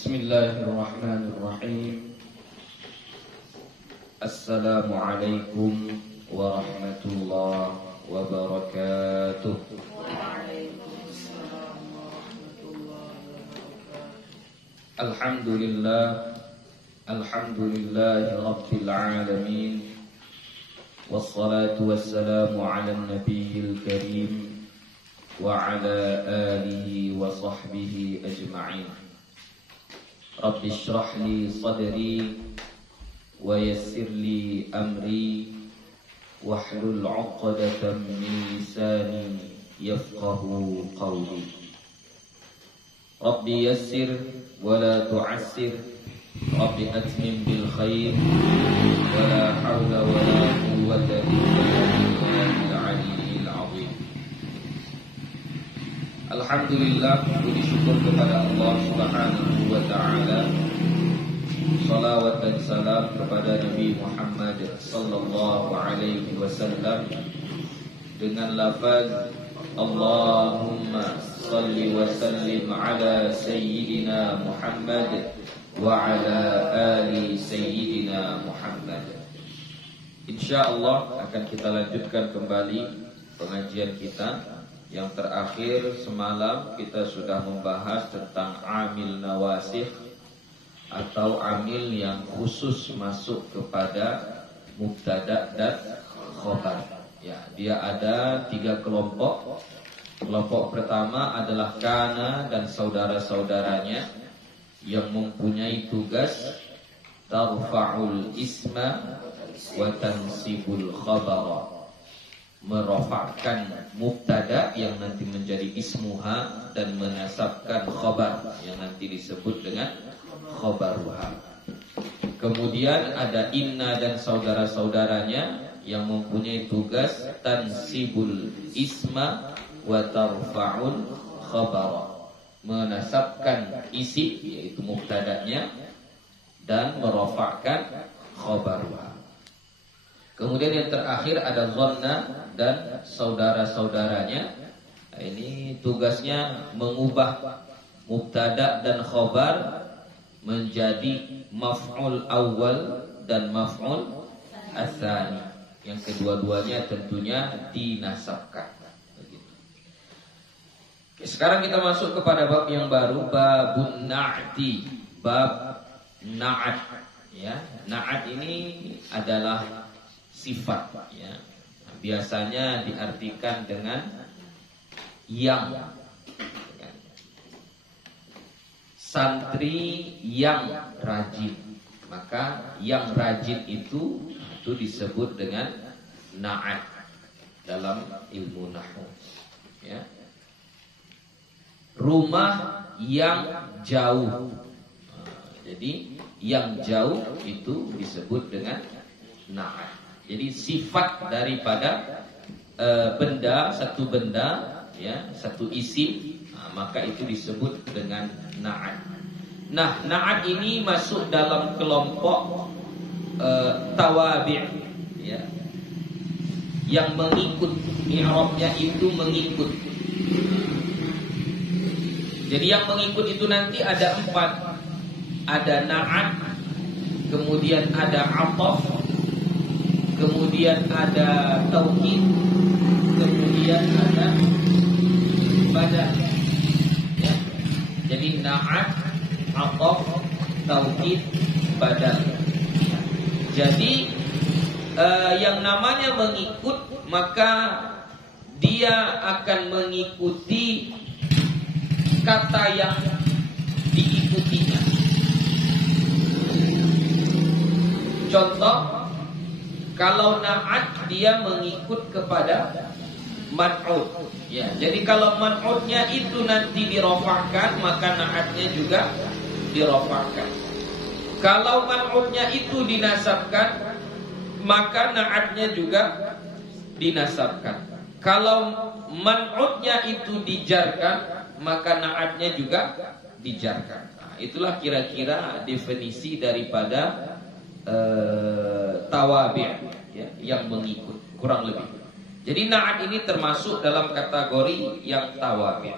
Bismillahirrahmanirrahim. Assalamualaikum warahmatullahi wabarakatuh. Waalaikumsalam warahmatullahi wabarakatuh. Alhamdulillahi rabbil alamin. Wassalatu wassalamu ala nabiyil karim wa ala alihi wa sahbihi ajma'in. Rabbi shrah li sadri wa yassir li amri wahlul 'uqdatam min lisani yafqahu qawli. Rabbi yassir wa la tu'assir, Rabbi atmim bil khair wa la hawla wa la quwwata illa billahil 'aliyyil 'azim. Alhamdulillah, puji syukur kepada Allah Subhanahu wa ta'ala. Salawat dan salam kepada Nabi Muhammad sallallahu alaihi wasallam dengan lafaz Allahumma salli wa sallim ala sayyidina Muhammad wa ala ali sayyidina Muhammad. Insyaallah akan kita lanjutkan kembali pengajian kita. Yang terakhir semalam kita sudah membahas tentang amil nawasikh atau amil yang khusus masuk kepada mubtada dan khobar. Ya, dia ada 3 kelompok. Kelompok pertama adalah kana dan saudara-saudaranya yang mempunyai tugas tarfa'ul isma wa tansibul khabara, merofakkan mubtada yang nanti menjadi ismuha dan menasabkan khobar yang nanti disebut dengan khobaruha. Kemudian ada inna dan saudara-saudaranya yang mempunyai tugas tansibul isma wa tarfa'ul khabara, menasabkan isi yaitu mubtadanya dan merofakkan khobaruha. Kemudian yang terakhir ada dhanna dan saudara-saudaranya. Nah, ini tugasnya mengubah mubtada dan khobar menjadi maf'ul awal dan maf'ul tsani. Yang kedua-duanya tentunya dinasabkan. Begitu. Oke, sekarang kita masuk kepada bab yang baru, babun na'ti, bab na'at. Ya, na'at ini adalah sifat, ya. Biasanya diartikan dengan yang. Santri yang rajin, maka yang rajin itu disebut dengan na'at dalam ilmu nahwu, ya. Rumah yang jauh, jadi yang jauh itu disebut dengan na'at. Jadi sifat daripada benda, satu benda, ya, satu isim, maka itu disebut dengan na'at. Nah, na'at ini masuk dalam kelompok tawabi', ya, yang mengikut, i'rabnya itu mengikut. Jadi yang mengikut itu nanti ada 4. Ada na'at, kemudian ada 'athaf, kemudian ada taukid, kemudian ada badal. Ya. Jadi na'at, 'athaf, taukid, badal. Jadi yang namanya mengikut, maka dia akan mengikuti kata yang diikutinya. Contoh, kalau na'at dia mengikut kepada man'ud, ya. Jadi kalau man'udnya itu nanti dirofakkan, maka na'atnya juga dirofakkan. Kalau man'udnya itu dinasabkan, maka na'atnya juga dinasabkan. Kalau man'udnya itu dijarkan, maka na'atnya juga dijarkan. Nah, itulah kira-kira definisi daripada tawabi', ya, yang mengikut, kurang lebih. Jadi na'at ini termasuk dalam kategori yang tawabi'.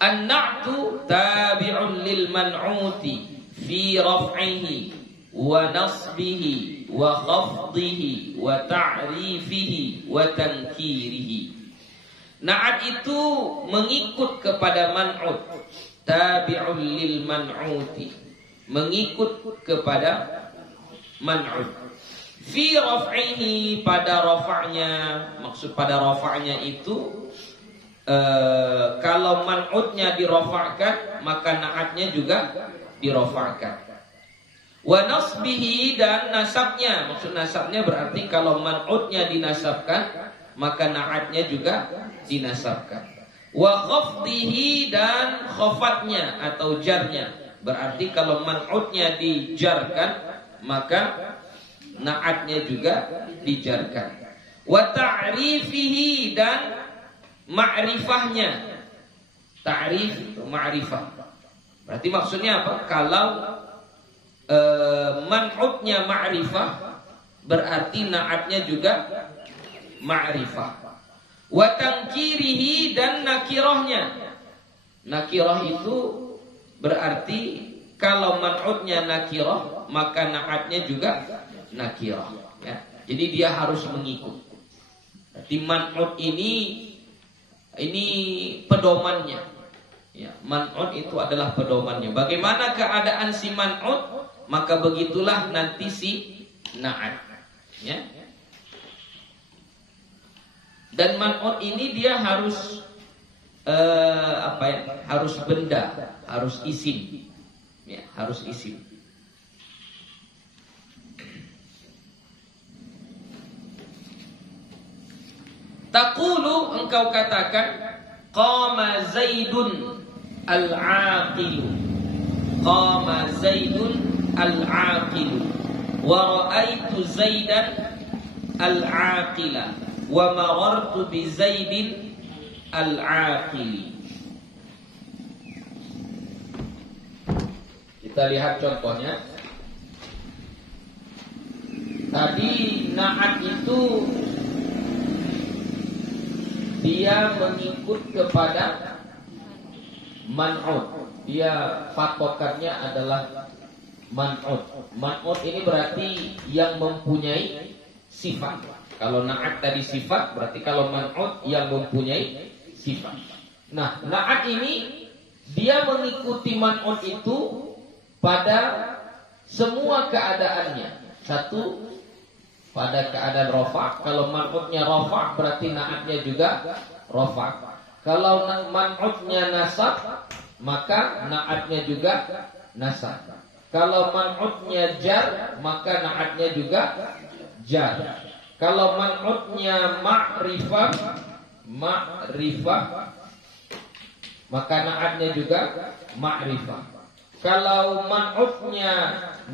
An-na'tu tabi'un lil man'uti fi raf'ihi wa nasbihi wa khafdihi wa ta'rifihi wa tankirihi. Na'at itu mengikut kepada man'ut, tabi'un lil man'uti, mengikut kepada man'ut. Fi raf'ihi, pada rafa'nya, maksud pada rafa'nya itu kalau man'utnya dirafa'kan maka na'atnya juga dirafa'kan. Wa nasbihi, dan nasabnya, maksud nasabnya berarti kalau man'utnya dinasabkan maka na'atnya juga dinasabkan. Wa khafdihi, dan khafatnya atau jarnya, berarti kalau man'utnya dijarkan maka na'atnya juga dijarkan. Wa ta'rifihi, dan ma'rifahnya. Ta'rif itu ma'rifah. Berarti maksudnya apa? Kalau man'utnya ma'rifah, berarti na'atnya juga ma'rifah. Wa tankirihi, dan nakirahnya. Nakirah itu berarti kalau man'utnya nakirah maka na'atnya juga nakirah, ya. Jadi dia harus mengikut. Berarti man'ut ini pedomannya, ya. Man'ut itu adalah pedomannya. Bagaimana keadaan si man'ut, maka begitulah nanti si na'at, ya. Dan man'ut ini dia harus harus benda, harus isim, ya, harus isim. Taqulu, engkau katakan, qama Zaidun al-aqilu, qama Zaidun al-aqilu, wa ra'aitu Zaidan al-aqila, wa marartu bi Zaidin al-aqili. Kita lihat contohnya. Tadi na'at itu dia mengikut kepada man'ut. Dia patokannya adalah man'ut. Man'ut ini berarti yang mempunyai sifat. Kalau na'at tadi sifat, berarti kalau man'ut yang mempunyai sifat. Nah, na'at ini dia mengikuti man'ut itu pada semua keadaannya. Satu, pada keadaan rafa'. Kalau man'utnya rafa', berarti na'atnya juga rafa'. Kalau man'utnya nasab, maka na'atnya juga nasab. Kalau man'utnya jar, maka na'atnya juga jar. Kalau man'utnya ma'rifah, maka na'atnya juga ma'rifah. Kalau man'utnya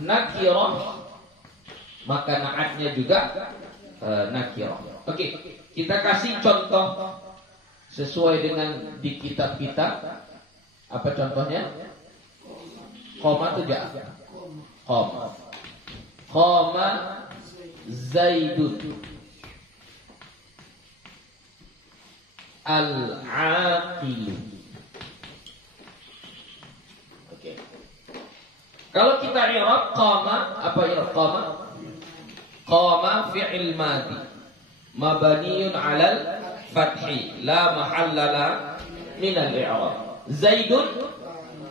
nakirah, maka na'atnya juga nakirah. Oke, kita kasih contoh sesuai dengan di kitab kita. Apa contohnya? Qoma atau ja? Qoma. Qoma Zaidun al-aqil. Oke. Kalau kita i'rab qama, apa i'rab qama? Qama fi'il madhi mabniun 'alal fathi la mahalla la min al-i'rab. Zaidun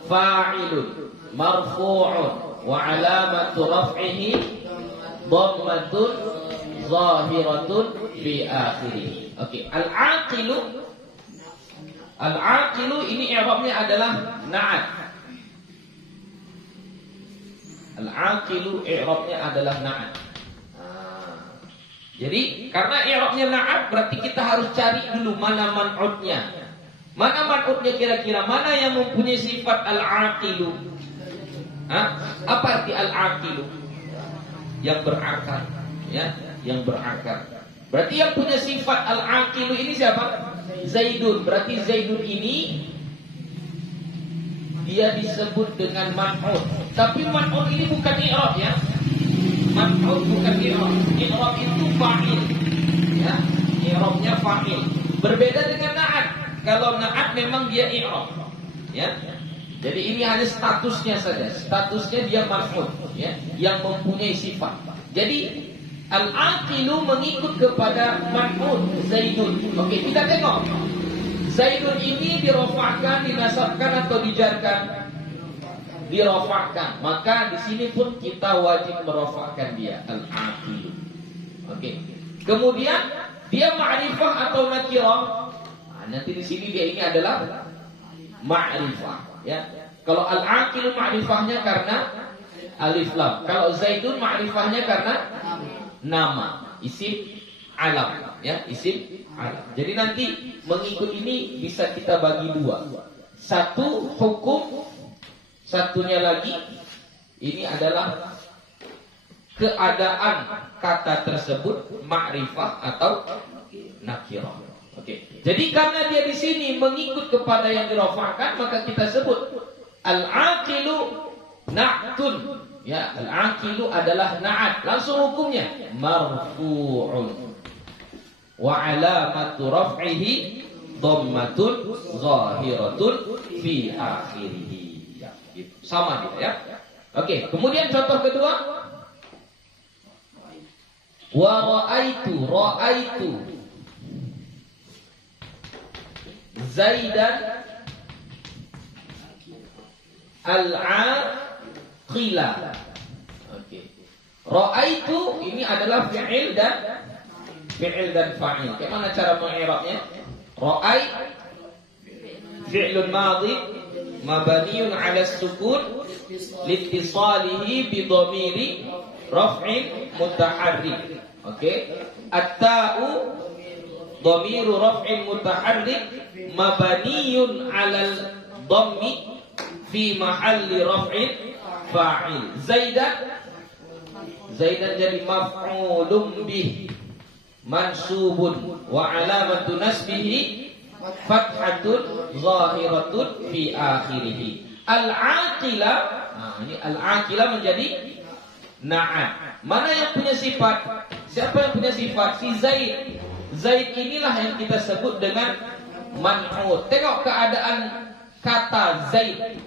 fa'ilun marfu'un wa 'alamatu raf'ihi dhammatun zahiratun fi akhirih. Oke, al-aqilu ini i'rabnya adalah na'at. Al-aqilu i'rabnya adalah na'at. Jadi karena i'rabnya na'at, berarti kita harus cari dulu mana man'utnya. Mana man'utnya kira-kira, mana yang mempunyai sifat al-aqilu? Apa arti al-aqilu? Yang berakal, ya, yang berakal. Berarti yang punya sifat al-aqilu ini siapa? Zaidun. Berarti Zaidun ini dia disebut dengan man'ut. Tapi man'ut ini bukan i'rab, ya. Man'ut bukan i'rab. I'rab itu fa'il, ya. I'rabnya fa'il. Berbeda dengan na'at. Kalau na'at memang dia i'rab, ya. Jadi ini hanya statusnya saja. Statusnya dia marfud, ya, yang mempunyai sifat. Jadi al-aqilu mengikut kepada marfud Zaidun. Oke, kita tengok. Zaidun ini dirofakkan, dinasabkan atau dijarkan? Dirofakkan. Maka di sini pun kita wajib merofakkan dia, al-aqilu. Oke. Kemudian dia ma'rifah atau nakirah. Nanti di sini dia ini adalah ma'rifah, ya. Kalau al-aqilu ma'rifahnya karena alif lam. Kalau Zaidun ma'rifahnya karena nama, isim alam, ya, isim alam. Jadi nanti mengikut ini bisa kita bagi dua. Satu hukum, satunya lagi ini adalah keadaan kata tersebut ma'rifah atau nakirah. Oke. Jadi karena dia di sini mengikut kepada yang dirafa'kan, maka kita sebut al-aqilu na'tun. Ya, al-aqilu adalah na'at. Langsung hukumnya marfu'un. Wa alamatu raf'ihi dhammatun zahiratun fi akhirih. Ya, gitu. Sama dia, ya. Oke, kemudian contoh kedua. Wa ra'aitu Zaidan al-aqila. Oke. Ra'aitu ini adalah fi'il dan fa'il. Bagaimana cara mengi'rabnya? Ra'ai fi'lun madhi mabniun 'ala as-sukun liittisalihi bi dhamiri raf'in mutaharrik. Oke. At-ta'u dhamiru raf'in mutaharrik mabniyun 'alal dhammi fi mahalli raf'in fa'il. Zaidan jadi maf'ulun bih mansubun wa 'alamatu nasbihi fathatun zahiratun fi akhirih. Al-aqila, nah ini al-aqila menjadi na'at. Mana yang punya sifat? Siapa yang punya sifat? Si Zaid. Zaid inilah yang kita sebut dengan man'ut. Tengok keadaan kata Zaid.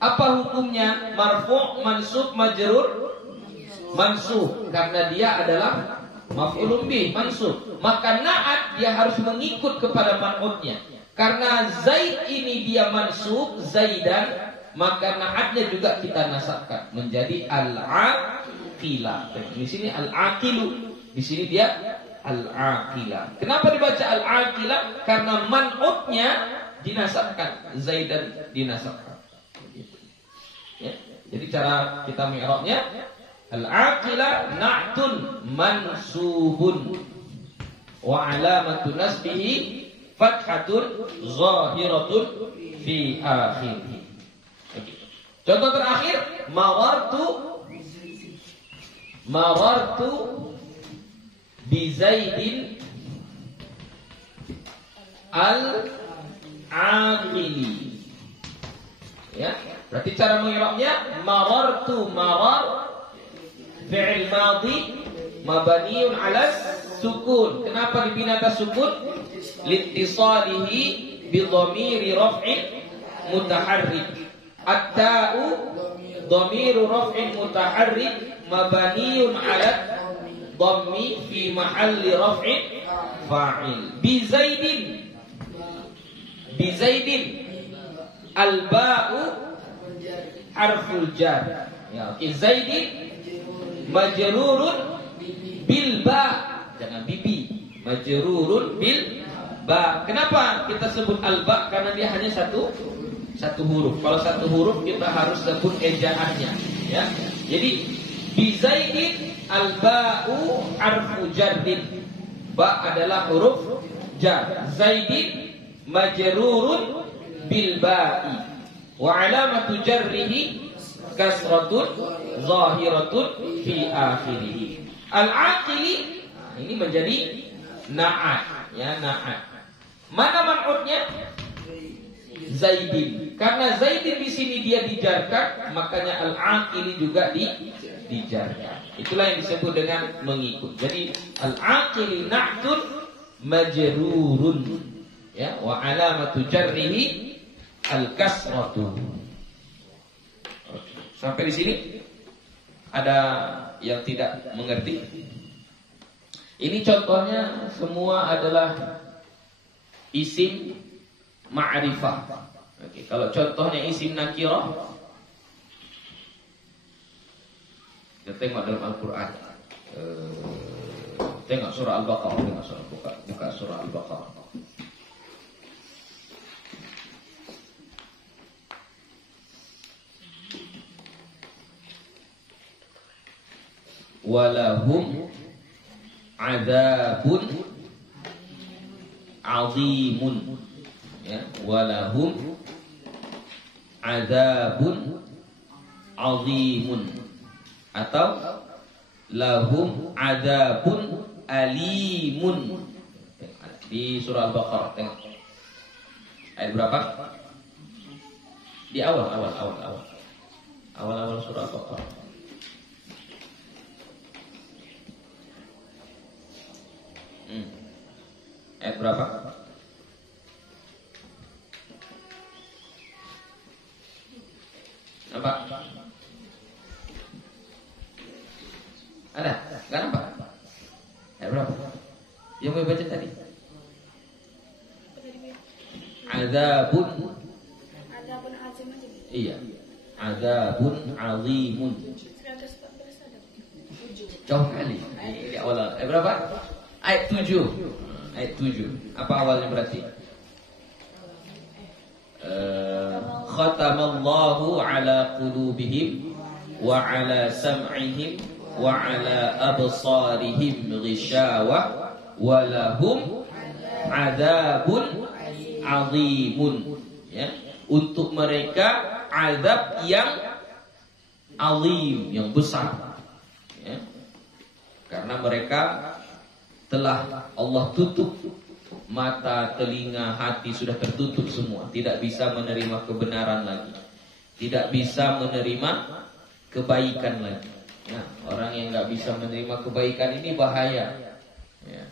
Apa hukumnya? Marfu', mansub, majrur, mansub. Karena dia adalah maf'ulun bih, mansub. Maka na'at dia harus mengikut kepada man'utnya. Karena Zaid ini dia mansub, Zaidan, maka na'atnya juga kita nasabkan menjadi al-aqila. Di sini al-aqilu. Di sini dia al-aqila. Kenapa dibaca al-aqila? Karena man'utnya dinasabkan, Zaidan dinasabkan. Ya. Jadi cara kita mi'rabnya al-aqila na'tun mansubun wa 'alamatu nasbihi fathatun zahiratun fi akhirih. Contoh terakhir, marartu bi Zaidin al-aqili. Ya, berarti cara mengi'rabnya marartu, marar fi'il madhi mabniun 'ala sukun. Kenapa dibina atas sukun? Liittisalihi bi dhamiri raf'in mutaharrik. At-ta'u dhamiru raf'in mutaharrik mabniun 'ala dhammi fi mahalli raf'in fa'il. Bi Zaidin al-ba'u harful jar. Ya, oke. Zaidin majrurun bil ba, jangan bibi. Majrurun bil ba. Kenapa kita sebut al-ba? Karena dia hanya satu huruf. Kalau satu huruf kita harus sebut ejaannya, ya. Jadi bi Zaidin al-ba'u harfu jarrin. Ba adalah huruf jar. Zaidin majrurun bil ba'i wa 'alamatu jarrihi kasratun zahiratun fi akhirih. Al-aqili, nah, ini menjadi na'at, ya, na'at. Mana man'utnya? Zaidin. Karena Zaidin di sini dia dijarkan, makanya al-aqili juga dijarkan. Itulah yang disebut dengan mengikut. Jadi al-aqili na'tun majrurun, ya, wa alamatu jarrihi al-kasratu. Sampai di sini ada yang tidak mengerti? Ini contohnya semua adalah isim ma'rifah. Oke, kalau contohnya isim nakirah, kita tengok dalam Al-Quran. Tengok surah Al-Baqarah, buka surah Al-Baqarah. Walahum adzabun azimun, ya, walahum adzabun azimun, atau lahum adzabun alimun. Di surah Al-Baqarah tengok ayat berapa? Di awal surah Al-Baqarah. Ayat berapa? Nampak? Ada? Gak nampak? Ayat berapa? Yang mau baca tadi? Adzabun azim aja. Iya. Adzabun azimun. 114 ada. Jauh kali. Ini awal. Ayat berapa? Ayat 7. Ayat 7. Apa awalnya berarti? Khatamallahu ala qulubihim wa ala sam'ihim wa ala absarihim ghishawah wa lahum adzabun azimun. Ya, untuk mereka azab yang azim, yang besar. Ya. Karena mereka telah Allah tutup mata, telinga, hati, sudah tertutup semua. Tidak bisa menerima kebenaran lagi, tidak bisa menerima kebaikan lagi. Ya, orang yang nggak bisa menerima kebaikan ini bahaya. Ya.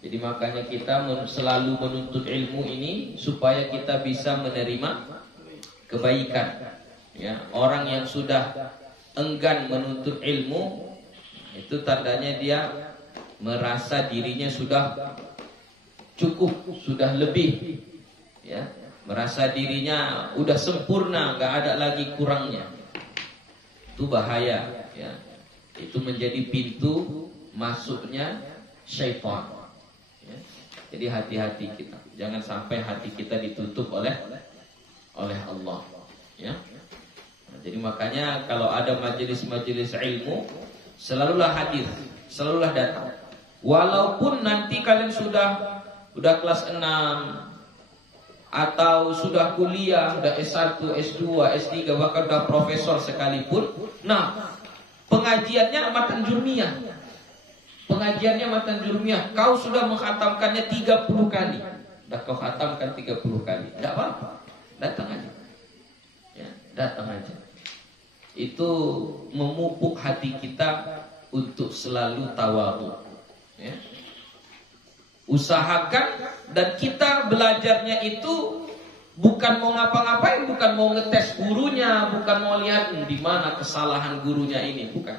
Jadi makanya kita selalu menuntut ilmu ini supaya kita bisa menerima kebaikan. Ya, orang yang sudah enggan menuntut ilmu, itu tandanya dia merasa dirinya sudah cukup, sudah lebih, ya, merasa dirinya udah sempurna, nggak ada lagi kurangnya. Itu bahaya, ya. Itu menjadi pintu masuknya syaitan. Ya. Jadi hati-hati kita, jangan sampai hati kita ditutup oleh Allah. Ya. Nah, jadi makanya kalau ada majelis-majelis ilmu, selalulah hadir, selalulah datang. Walaupun nanti kalian sudah kelas 6 atau sudah kuliah, sudah S1, S2, S3, bahkan sudah profesor sekalipun. Nah, pengajiannya matan jurmiyah. Pengajiannya matan jurmiyah. Kau sudah menghatamkannya 30 kali. Sudah kau khatamkan 30 kali. Tidak apa-apa. Datang aja. Ya, datang aja. Itu memupuk hati kita untuk selalu tawadhu. Ya. Usahakan, dan kita belajarnya itu bukan mau ngapa-ngapain, bukan mau ngetes gurunya, bukan mau lihat di mana kesalahan gurunya ini, bukan.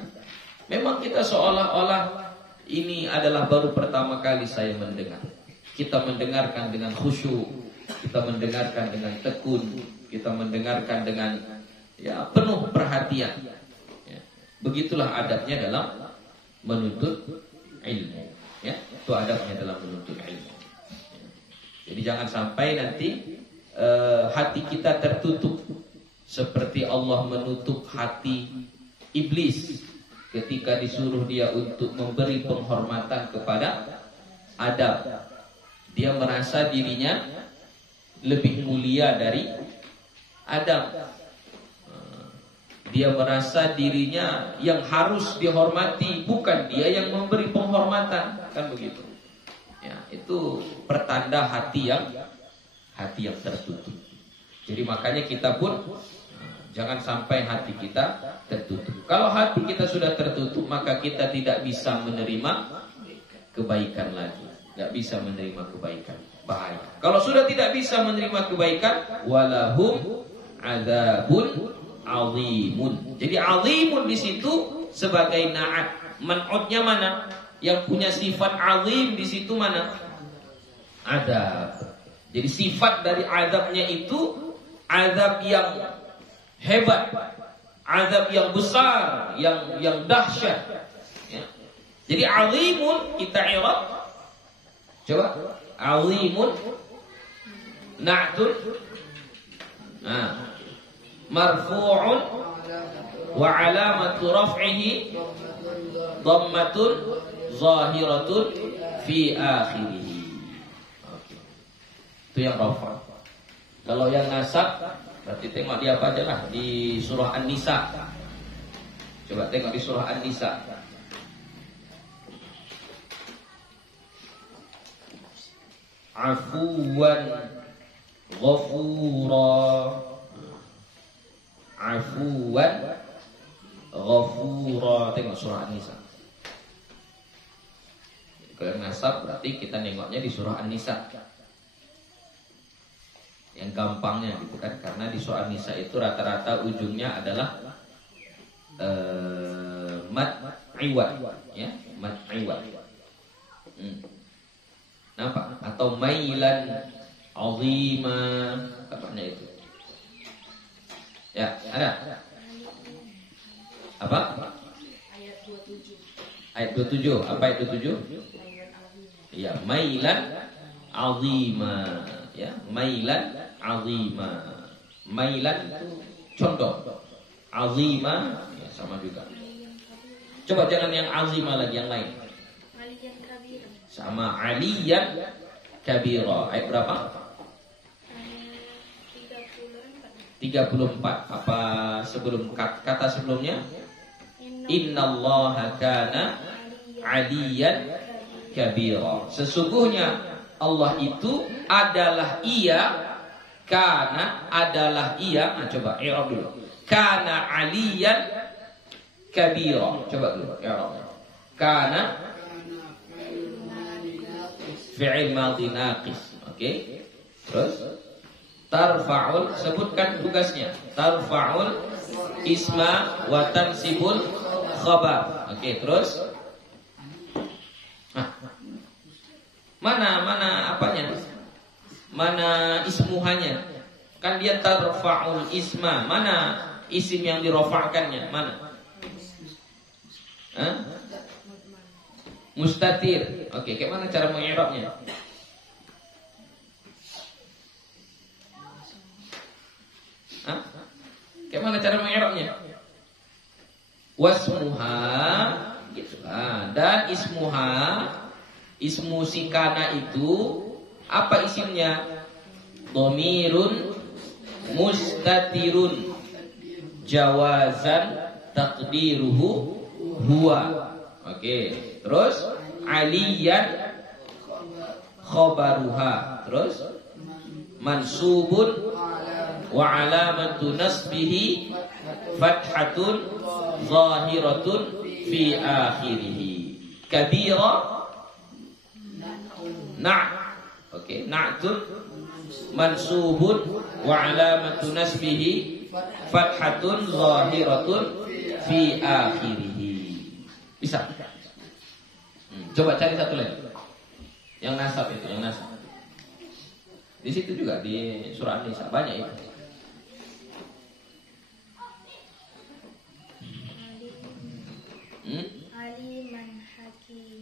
Memang kita seolah-olah ini adalah baru pertama kali saya mendengar. Kita mendengarkan dengan khusyuk, kita mendengarkan dengan tekun, kita mendengarkan dengan penuh perhatian. Ya. Begitulah adabnya dalam menuntut ilmu. Ya, itu adabnya dalam menuntut ilmu. Jadi jangan sampai nanti hati kita tertutup seperti Allah menutup hati iblis ketika disuruh dia untuk memberi penghormatan kepada Adam. Dia merasa dirinya lebih mulia dari Adam. Dia merasa dirinya yang harus dihormati, bukan dia yang memberi penghormatan, kan begitu. Ya, itu pertanda hati yang tertutup. Jadi makanya kita pun jangan sampai hati kita tertutup. Kalau hati kita sudah tertutup, maka kita tidak bisa menerima kebaikan lagi. Tidak bisa menerima kebaikan. Bahaya. Kalau sudah tidak bisa menerima kebaikan, walahum adzabun azimun. Jadi azimun di situ sebagai na'at. Man'utnya mana? Yang punya sifat azim di situ mana? Adab. Jadi sifat dari adabnya itu azab yang hebat, azab yang besar, yang dahsyat. Ya. Jadi azimun kita i'rab. Coba azimun na'tun marfu'un wa alamatu raf'ihi dhammatun zahiratun fi akhirih. Oke. Itu yang rafa'. Kalau yang nasab berarti tengok di apa aja lah, di surah An-Nisa. Coba tengok di surah An-Nisa. Afuwan ghafura. Afuwan ghafura. Tengok surah An-Nisa. Kalau nasab berarti kita nengoknya di surah An-Nisa. Yang gampangnya gitu kan, karena di surah An-Nisa itu rata-rata ujungnya adalah mad iwad, ya, mad iwad. Nampak? Atau mailan azima, katanya itu. Ya, ada. Apa? Ayat 27. Ayat 27. Apa ayat 27? Ya, mailan azima. Ya, mailan azima. Mailan itu condong. Azima ya sama juga. Coba jangan yang azima lagi, yang lain. Aliyan kabira. Sama aliyan kabira. Ayat berapa? 34. Apa sebelum kata sebelumnya? Innallaha kana aliyan kabira. Sesungguhnya Allah itu adalah Ia, kana adalah Ia. Nah, coba i'rab dulu. Kana aliyan kabira. Coba dulu i'rab. Kana fi'il madhi naqis. Oke. Terus tarfa'ul, sebutkan tugasnya. Tarfa'ul isma wa tansibul khabar. Oke, terus Mana apanya? Mana ismuhanya? Kan dia tarfa'ul isma. Mana isim yang dirofa'kannya? Mana? Mustatir. Oke, kayak mana cara mengi'rabnya? Kayak mana cara mengi'rabnya? Wasmuha gitu. Dan ismuha, ismu si kana itu apa isimnya? Dhamirun mustatirun jawazan taqdiruhu huwa. Oke, terus aliyan khabaruha. Terus mansubun wa alamatu nasbihi fathatun zahiratun fi akhirih. Kabira Oke, na'tun mansubun wa alamatu nasbihi fathatun zahiratun fi akhirih. Bisa? Coba cari satu lagi. Yang nasab itu, yang nasab. Di situ juga di surah An-Nisa banyak itu.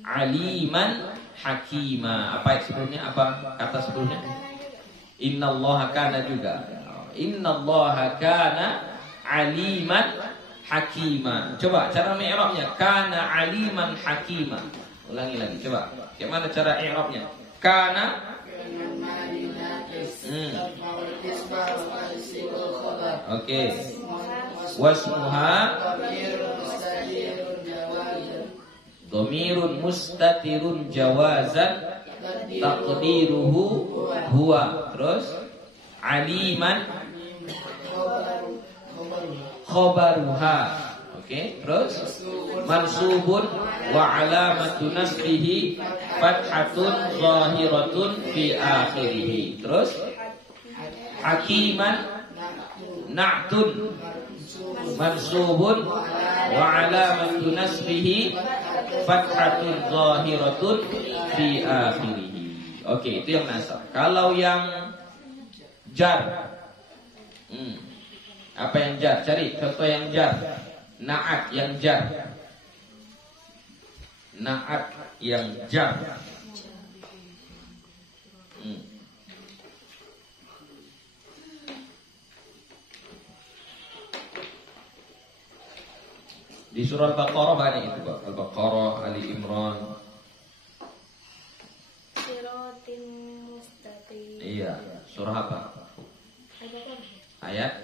Aliman hakima. Apa sebelumnya? Apa kata sebelumnya? Innallaha kana juga. Innallaha kana aliman hakima. Coba cara mi'rabnya. Kana aliman hakima. Ulangi lagi, coba. Bagaimana cara i'rabnya? Kana Oke. Wasmuha dhamirun mustatirun jawazan taqdiruhu huwa. Terus aliman khabaruha. Oke, terus mansubun wa alamatu nasbihi fathatun zahiratun fi akhirih. Terus hakiman na'tun mansubun wa alamatu nasbihi fathatun zahiratun fi akhirih. Oke, itu yang nasab. Kalau yang jar, apa yang jar? Cari contoh yang jar. Na'at yang jar. Na'at yang jar. Di surah Al-Baqarah banyak itu, Pak. Al-Baqarah, Ali Imran. Siratin mustaqim. Iya, surah apa? Ayat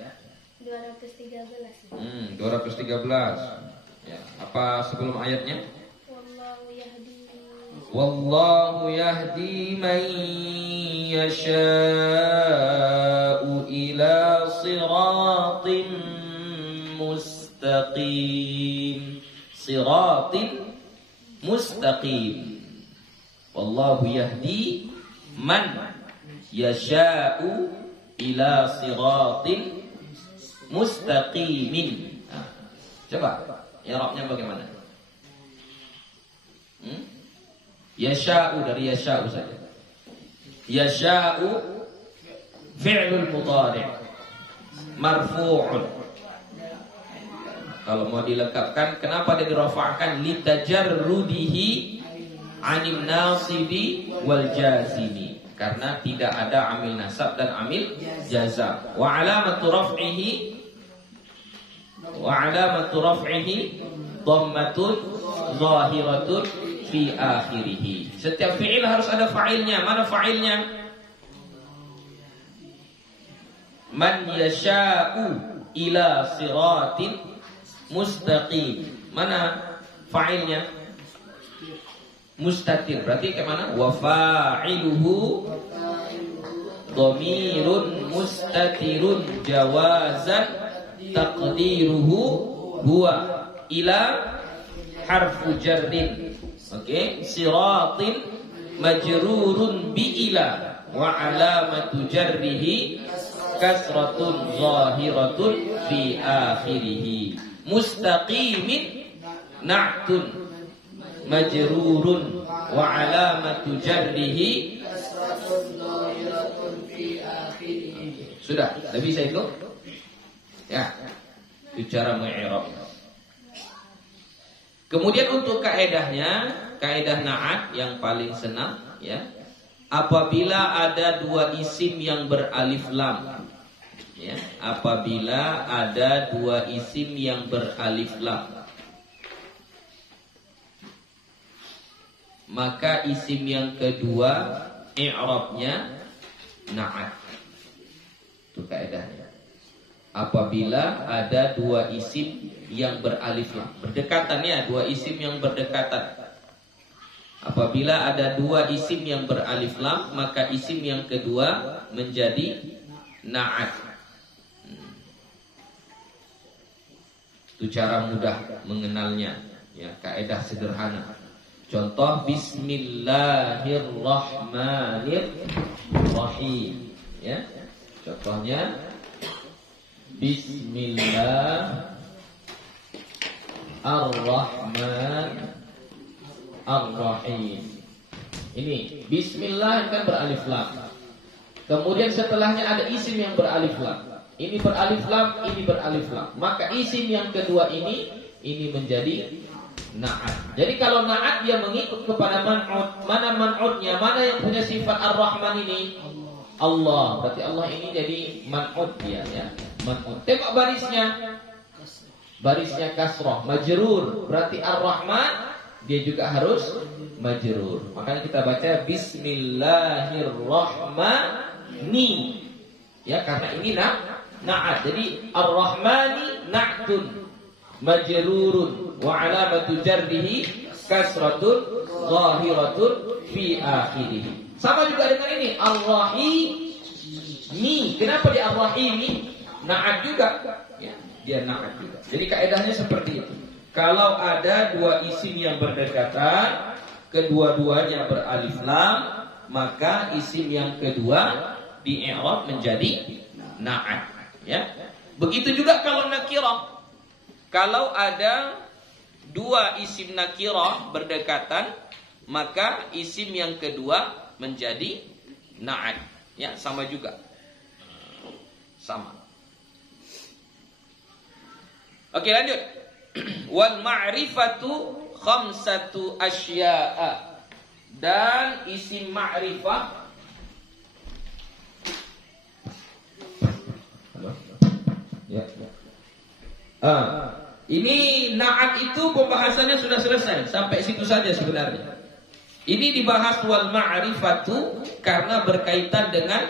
213. 213. Ya, apa sebelum ayatnya? Wallahu yahdi. Wallahu yahdi man yasha'u ila siratin mustaqim. Siratin mustaqim. Wallahu yahdi man yasha'u ila siratin mustaqimin. Nah, coba i'rabnya bagaimana? Yasha'u dari yasha'u saja. Yasha'u fi'lul mudhari' marfu'un. Kalau mau dilengkapkan, kenapa dia dirafa'kan? Litajarrudihi 'anil nasibi wal jazimi. Karena tidak ada amil nasab dan amil jazam. Wa alamatu raf'ihi dhammatun zahiratun fi akhirih. Setiap fi'il harus ada fa'ilnya. Mana fa'ilnya? Man yasha'u ila siratin mustaqim. Mana fa'ilnya? Mustatir. Berarti ke mana? Wa fa'iluhu dhamirun mustatirun jawazan taqdiruhu huwa ila harfu jarrin. Oke, siratin majrurun bi ila wa alamatu jarrihi kasratun zahiratun fi akhirih. Mustaqimin na'tun majrurun wa alamatu jarrihi. Sudah, sudah bisa itu? Ya, itu cara mengi'rab. Kemudian untuk kaedahnya, kaedah na'at yang paling senang, ya, apabila ada dua isim yang beralif lam, ya, apabila ada dua isim yang beralif lam, maka isim yang kedua i'rabnya na'at. Itu kaedahnya. Apabila ada dua isim yang beralif lam, berdekatannya dua isim yang berdekatan. Apabila ada dua isim yang beralif lam, maka isim yang kedua menjadi na'at. Itu cara mudah mengenalnya, ya, kaedah sederhana. Contoh Bismillahirrahmanirrahim, ya. Contohnya Bismillahirrahmanirrahim. Ini Bismillah kan beralif lam. Kemudian setelahnya ada isim yang beralif lam. Ini beralif lam, ini beralif lam. Maka isim yang kedua ini menjadi na'at. Jadi kalau na'at dia mengikut kepada man'ud. Mana man'udnya? Mana yang punya sifat ar-Rahman ini? Allah. Berarti Allah ini jadi man'ud dia, ya. Man'ud. Tengok barisnya. Barisnya kasrah, majrur. Berarti ar-Rahman dia juga harus majrur. Makanya kita baca Bismillahirrahmani. Ya, karena ini na'at. Jadi ar-Rahmani na'tun majrurun wa alamatu jarrihi kasratun zahiratun fi akhirih. Sama juga dengan ini Ar-Rahimi. Kenapa dia Ar-Rahimi? Na'at juga, ya, dia na'at juga. Jadi kaedahnya seperti itu. Kalau ada dua isim yang berdekatan, kedua-duanya beralif lam, maka isim yang kedua di i'rab menjadi na'at, ya. Begitu juga kalau nakirah. Kalau ada dua isim nakirah berdekatan, maka isim yang kedua menjadi na'at. Ya, sama juga. Sama. Oke, lanjut. Wal ma'rifatu khamsatu asya'a. Dan isim ma'rifah ini na'at itu pembahasannya sudah selesai. Sampai situ saja sebenarnya. Ini dibahas wal ma'rifatu karena berkaitan dengan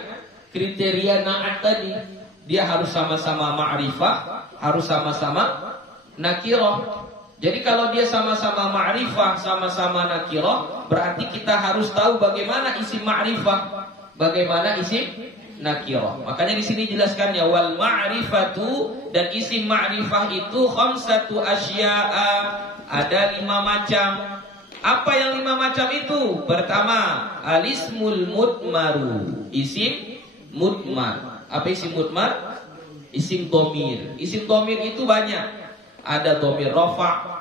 kriteria na'at tadi. Dia harus sama-sama ma'rifah, harus sama-sama nakirah. Jadi kalau dia sama-sama ma'rifah, sama-sama nakirah, berarti kita harus tahu bagaimana isim ma'rifah, bagaimana isim nakirah. Makanya di sini jelaskannya wal ma'rifatu, dan isim ma'rifah itu khamsatu asya'a, ada 5 macam. Apa yang 5 macam itu? Pertama, alismul mudmaru, isim mudmar. Apa isim mudmar? Isim domir. Isim domir itu banyak. Ada domir rafa',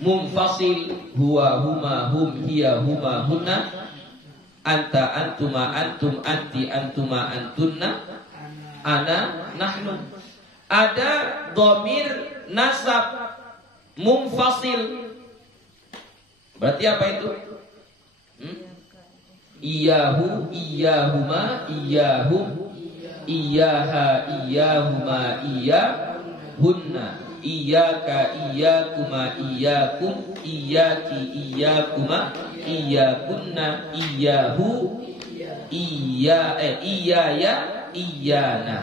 munfasil, huwa, huma, hum, hiya, huma, hunna, anta, antuma, antum, anti, antuma, antunna, ana, nahnu. Ada domir nasab munfasil. Berarti apa itu? Iyahu, iyahuma, iyahum, iyaha, iyahuma, iyahunna, iyaka, iyakuma, iyakum, iyaki, iyakuma, iyakunna, iyahu, iyaya, iyana.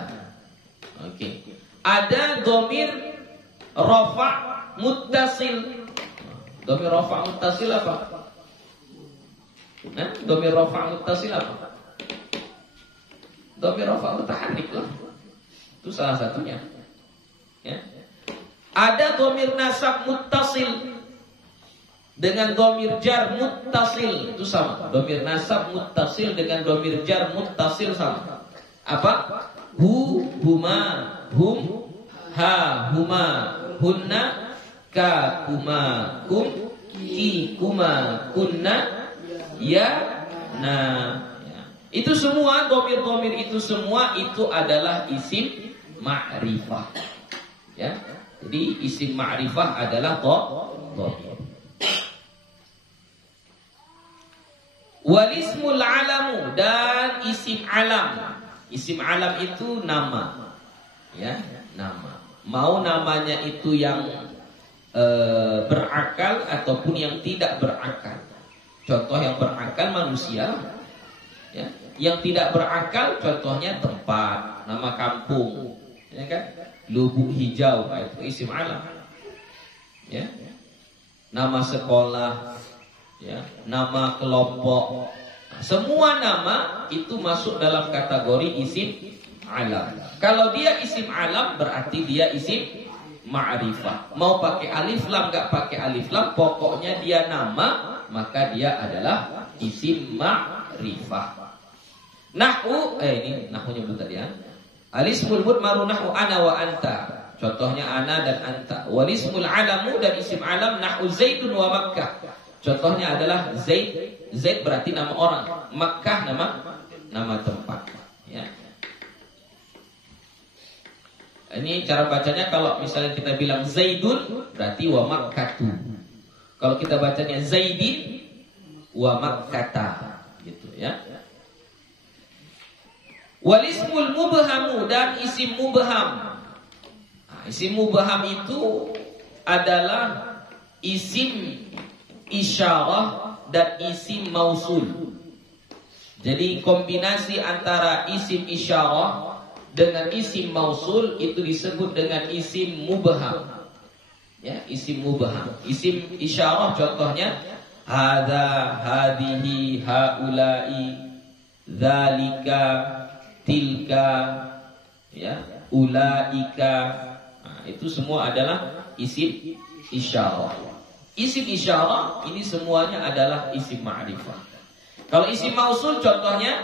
Oke. Ada domir rafa' muttasil. Domir rafa' muttasil apa? Domir rafa' muttasil apa? Domir rafa' mutaharrik lah. Itu salah satunya. Ya. Ada domir nasab muttasil dengan domir jar muttasil, itu sama. Domir nasab muttasil dengan domir jar muttasil sama. Apa? Hu, huma, hum, ha, huma, hunna, ka, kuma, kum, ki, kuma, kunna, ya, na. Ya. Itu semua domir-domir itu semua itu adalah isim ma'rifah. Ya. Jadi isim ma'rifah adalah domir. Walismul alamu, dan isim alam. Isim alam itu nama. Ya, nama. Mau namanya itu yang berakal ataupun yang tidak berakal. Contoh yang berakal manusia. Ya. Yang tidak berakal contohnya tempat, nama kampung, ya kan? Lubuk hijau, itu isim alam. Ya. Nama sekolah, ya, nama kelompok. Semua nama itu masuk dalam kategori isim alam. Kalau dia isim alam berarti dia isim ma'rifah. Mau pakai alif lam enggak pakai alif lam, pokoknya dia nama, maka dia adalah isim ma'rifah. Nahwu, ini nahwunya betul tadi ya. Alismul mudmaru nahwu ana wa anta. Contohnya ana dan anta. Walismul alamu, dan isim alam nahwu Zaidun wa Makkah. Contohnya adalah Zaid. Zaid berarti nama orang. Makkah nama tempat. Ya. Ini cara bacanya, kalau misalnya kita bilang Zaidun berarti wa Makkatu. Kalau kita bacanya Zaidin wa Makkata, gitu ya. Walismul mubhamu, dan isim mubham. Isim mubham itu adalah isim isyarah dan isim mausul. Jadi kombinasi antara isim isyarah dengan isim mausul itu disebut dengan isim mubham. Ya, isim mubham. Isim isyarah contohnya hadza, hadihi, haula'i, dzalika, tilka, ya, ulaika. Itu semua adalah isim isyarah. Isim isyarah ini semuanya adalah isim ma'rifah. Kalau isim mausul contohnya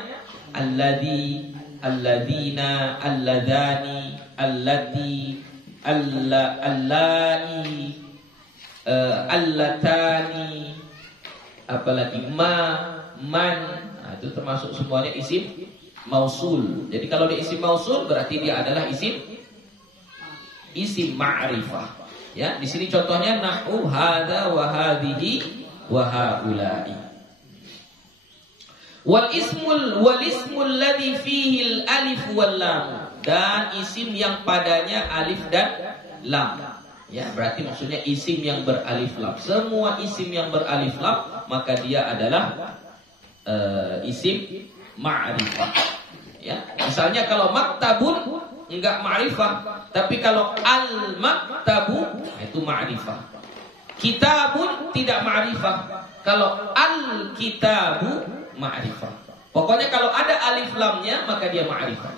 alladzi, alladzina, alladzani, allati, allai, allatani, apalagi man. Nah, itu termasuk semuanya isim mausul. Jadi kalau dia isim mausul berarti dia adalah isim ma'rifah. Ya, di sini contohnya nahwu hadza wa hadhihi wa haula'i. Wal ismul ladzi fihi al alif wal lam, dan isim yang padanya alif dan lam. Ya, berarti maksudnya isim yang beralif lam. Semua isim yang beralif lam maka dia adalah isim ma'rifah. Ya, misalnya kalau maktabun enggak ma'rifah, tapi kalau al-maktabu itu ma'rifah. Kitabun tidak ma'rifah, kalau al-kitabu ma'rifah. Pokoknya kalau ada alif lamnya maka dia ma'rifah.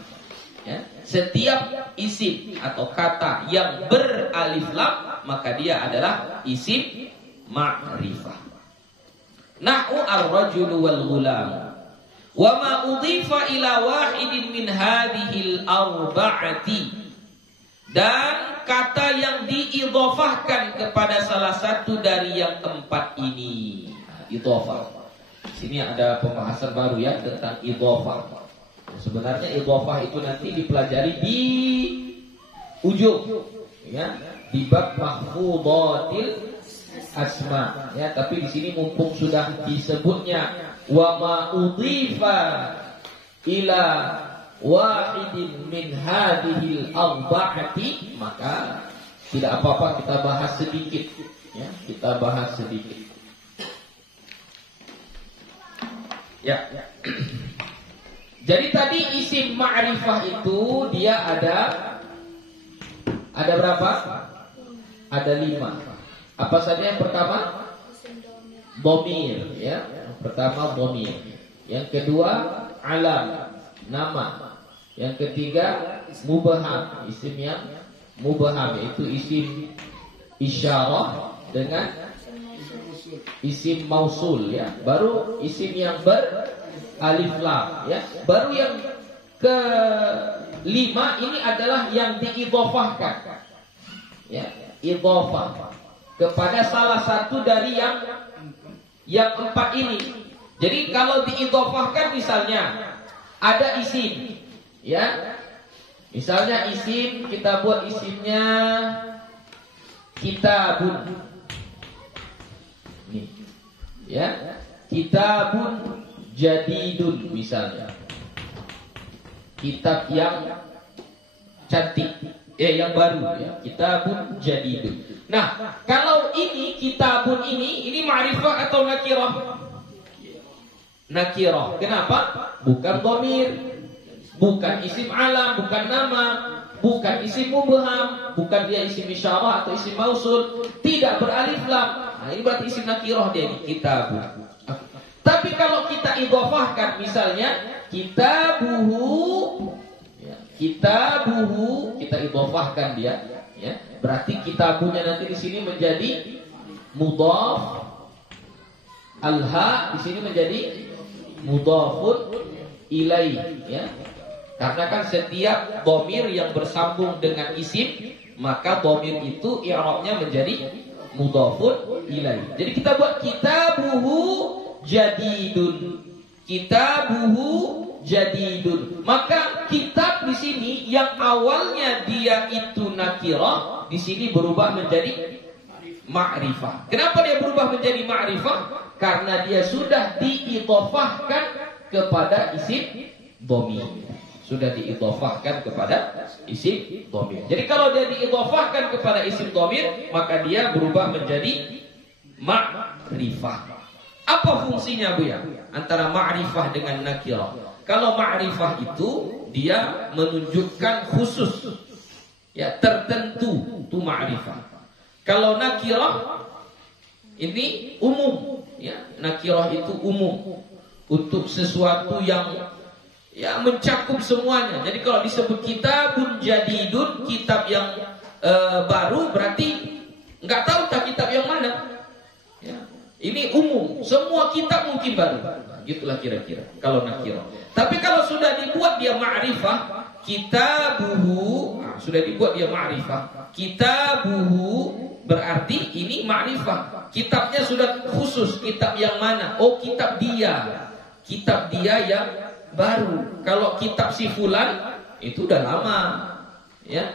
Ya, setiap isim atau kata yang beralif lam maka dia adalah isim ma'rifah. Nahwu ar-rajulu wal ghulam. Wa ma udhifa ila wahidin min hadhil arba'ati, dan kata yang diidhofahkan kepada salah satu dari yang empat ini. Idhofah. Sini ada pembahasan baru ya tentang idhofah. Sebenarnya idhofah itu nanti dipelajari di ujung ya, di bab mahfudhatil asma ya, tapi di sini mumpung sudah disebutnya wa ma udhifa ila wahidin min hadhil arba'ati, maka tidak apa-apa kita bahas sedikit ya, kita bahas sedikit ya. Jadi tadi isim ma'rifah itu dia ada berapa? Ada 5. Apa saja yang pertama? Dhamir ya. Yang pertama dhamir. Yang kedua alam, nama. Yang ketiga mubham, isim yang mubham, yaitu isim isyarah dengan isim mausul ya. Baru isim yang beralif lam ya. Baru yang kelima ini adalah yang diidhofahkan ya, idhofah kepada salah satu dari yang empat ini. Jadi kalau diidhofahkan misalnya ada isim ya, misalnya isim, kita buat isimnya kitabun nih ya, kitabun jadidun misalnya, kitab yang cantik yang baru ya, kitabun jadidun. Nah, kalau ini kitabun ini ma'rifah atau nakirah? Nakirah. Kenapa? Bukan dhamir, bukan isim alam, bukan nama, bukan isim mubham, bukan dia isim isyarah atau isim mausul, tidak beralif lam. Nah, ini berarti isim nakirah dia ini, kitabun. Tapi kalau kita idhofahkan misalnya kitabuhu, kita idhofahkan dia ya, berarti kitabunya nanti di sini menjadi mudhaf, alha di sini menjadi mudhafun ilaih ya, karena kan setiap dhamir yang bersambung dengan isim maka dhamir itu i'rabnya menjadi mudhafun ilaih. Jadi kita buat kitabuhu jadidun, kitabuhu jadidun. Maka kitab di sini yang awalnya dia itu nakirah di sini berubah menjadi ma'rifah. Kenapa dia berubah menjadi ma'rifah? Karena dia sudah diidhofahkan kepada isim dhamir. Sudah diidhofahkan kepada isim dhamir. Jadi kalau dia diidhofahkan kepada isim dhamir, maka dia berubah menjadi ma'rifah. Apa fungsinya Bu ya? Antara ma'rifah dengan nakirah. Kalau ma'rifah itu dia menunjukkan khusus ya, tertentu, itu ma'rifah. Kalau nakirah ini umum ya, nakirah itu umum untuk sesuatu yang ya mencakup semuanya. Jadi kalau disebut kitabun jadidun, kitab yang baru, berarti enggak tahu tak kitab yang mana ya. Ini umum, semua kitab mungkin baru. Gitulah kira-kira kalau nakirah. Tapi kalau sudah dibuat dia ma'rifah, kitabuhu, sudah dibuat dia ma'rifah. Kitabuhu berarti ini ma'rifah. Kitabnya sudah khusus, kitab yang mana? Oh, kitab dia. Kitab dia yang baru. Kalau kitab si fulan itu udah lama. Ya.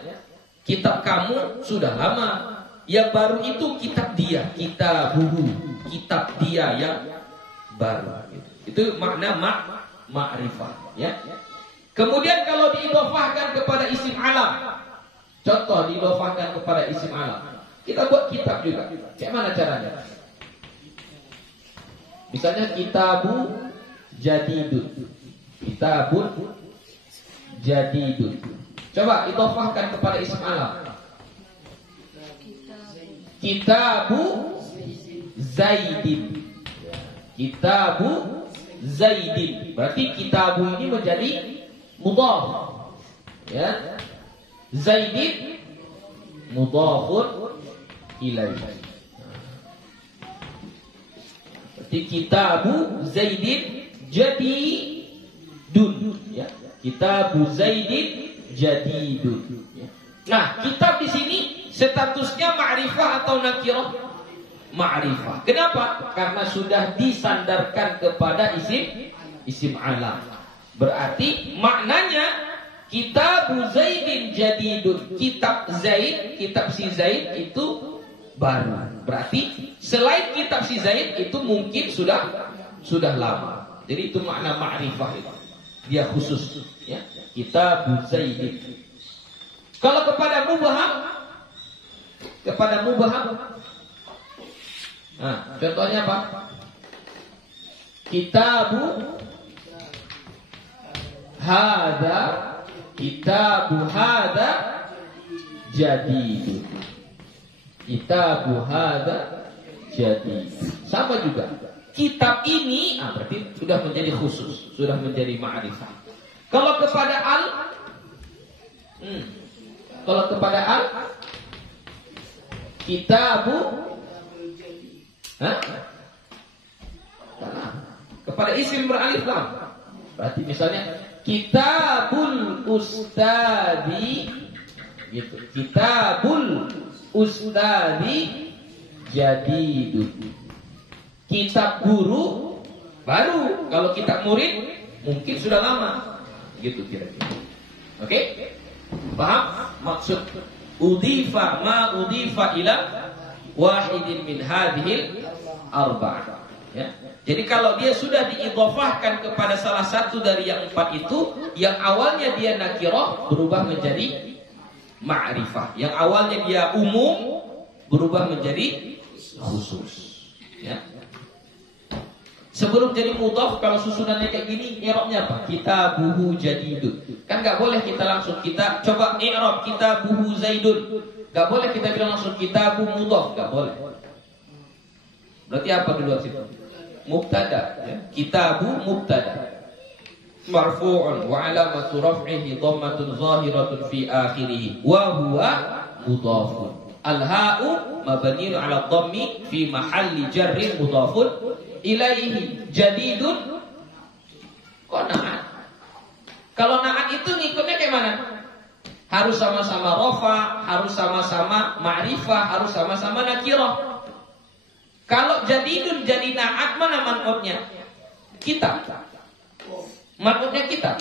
Kitab kamu sudah lama. Yang baru itu kitab dia, kitabuhu. Kitab dia yang baru. Itu makna ma'rifah, ya. Kemudian kalau diidhofahkan kepada isim alam. Contoh diidhofahkan kepada isim alam. Kita buat kitab juga. Kayak mana caranya? Misalnya kitabu jadidun. Kitabun jadidun. Coba idhofahkan kepada isim alam. Kitabu Zaidin. Kitabu Zaidin. Berarti kitabu ini menjadi mudhaf. Ya. Zaidin mudhafun ilaihi. Berarti kitabu Zaidin jadidun. Ya. Kitabu Zaidin jadidun. Ya. Nah, kitab di sini statusnya ma'rifah atau nakirah? Ma'rifah. Kenapa? Karena sudah disandarkan kepada isim alam. Berarti maknanya kitabu Zaidin jadidun. Kitab Zaid, kitab si Zaid itu baru. Berarti selain kitab si Zaid itu mungkin sudah lama. Jadi itu makna ma'rifah itu. Dia khusus, ya. Kitabu Zaidin. Kalau kepada mubham, nah, contohnya apa? Kitabu hada jadid. Kitabu hada jadid. Sama juga. Kitab ini berarti sudah menjadi khusus, sudah menjadi ma'rifah. Kalau kepada kitabu kepada isim beralif lam. Berarti misalnya kitabul ustadi gitu. Kitabul ustadi jadidun. Kitab guru baru. Kalau kitab murid mungkin sudah lama. Gitu kira-kira. Oke? Paham maksud udifa ila wahidin min hadhil arba'ah, ya. Jadi kalau dia sudah diidhofahkan kepada salah satu dari yang 4 itu, yang awalnya dia nakirah berubah menjadi ma'rifah. Yang awalnya dia umum berubah menjadi khusus, ya. Sebelum jadi mudhaf, kalau susunannya kayak gini, i'rabnya apa? Kitabuhu jadidun. Kan enggak boleh kita langsung kita coba i'rab kitabuhu zaidun. Enggak boleh kita bilang langsung kitabu mudhaf, enggak boleh. Berarti apa dulu situ? Mubtada, ya. Kitabu mubtada. Marfu'un wa alamatu raf'ihi dhammatun zahiratun fi akhirih wa huwa mudhafun. Al-ha'u mabniun 'ala dhammi fi mahalli jarrin mudhafun ilaihi. Jadidun kok na'at? Kalau na'at itu ngikutnya kayak mana? Harus sama-sama rafa, harus sama-sama ma'rifah, harus sama-sama nakirah. Kalau jadidun jadi na'at, mana man'utnya? Kitab. Man'utnya kitab.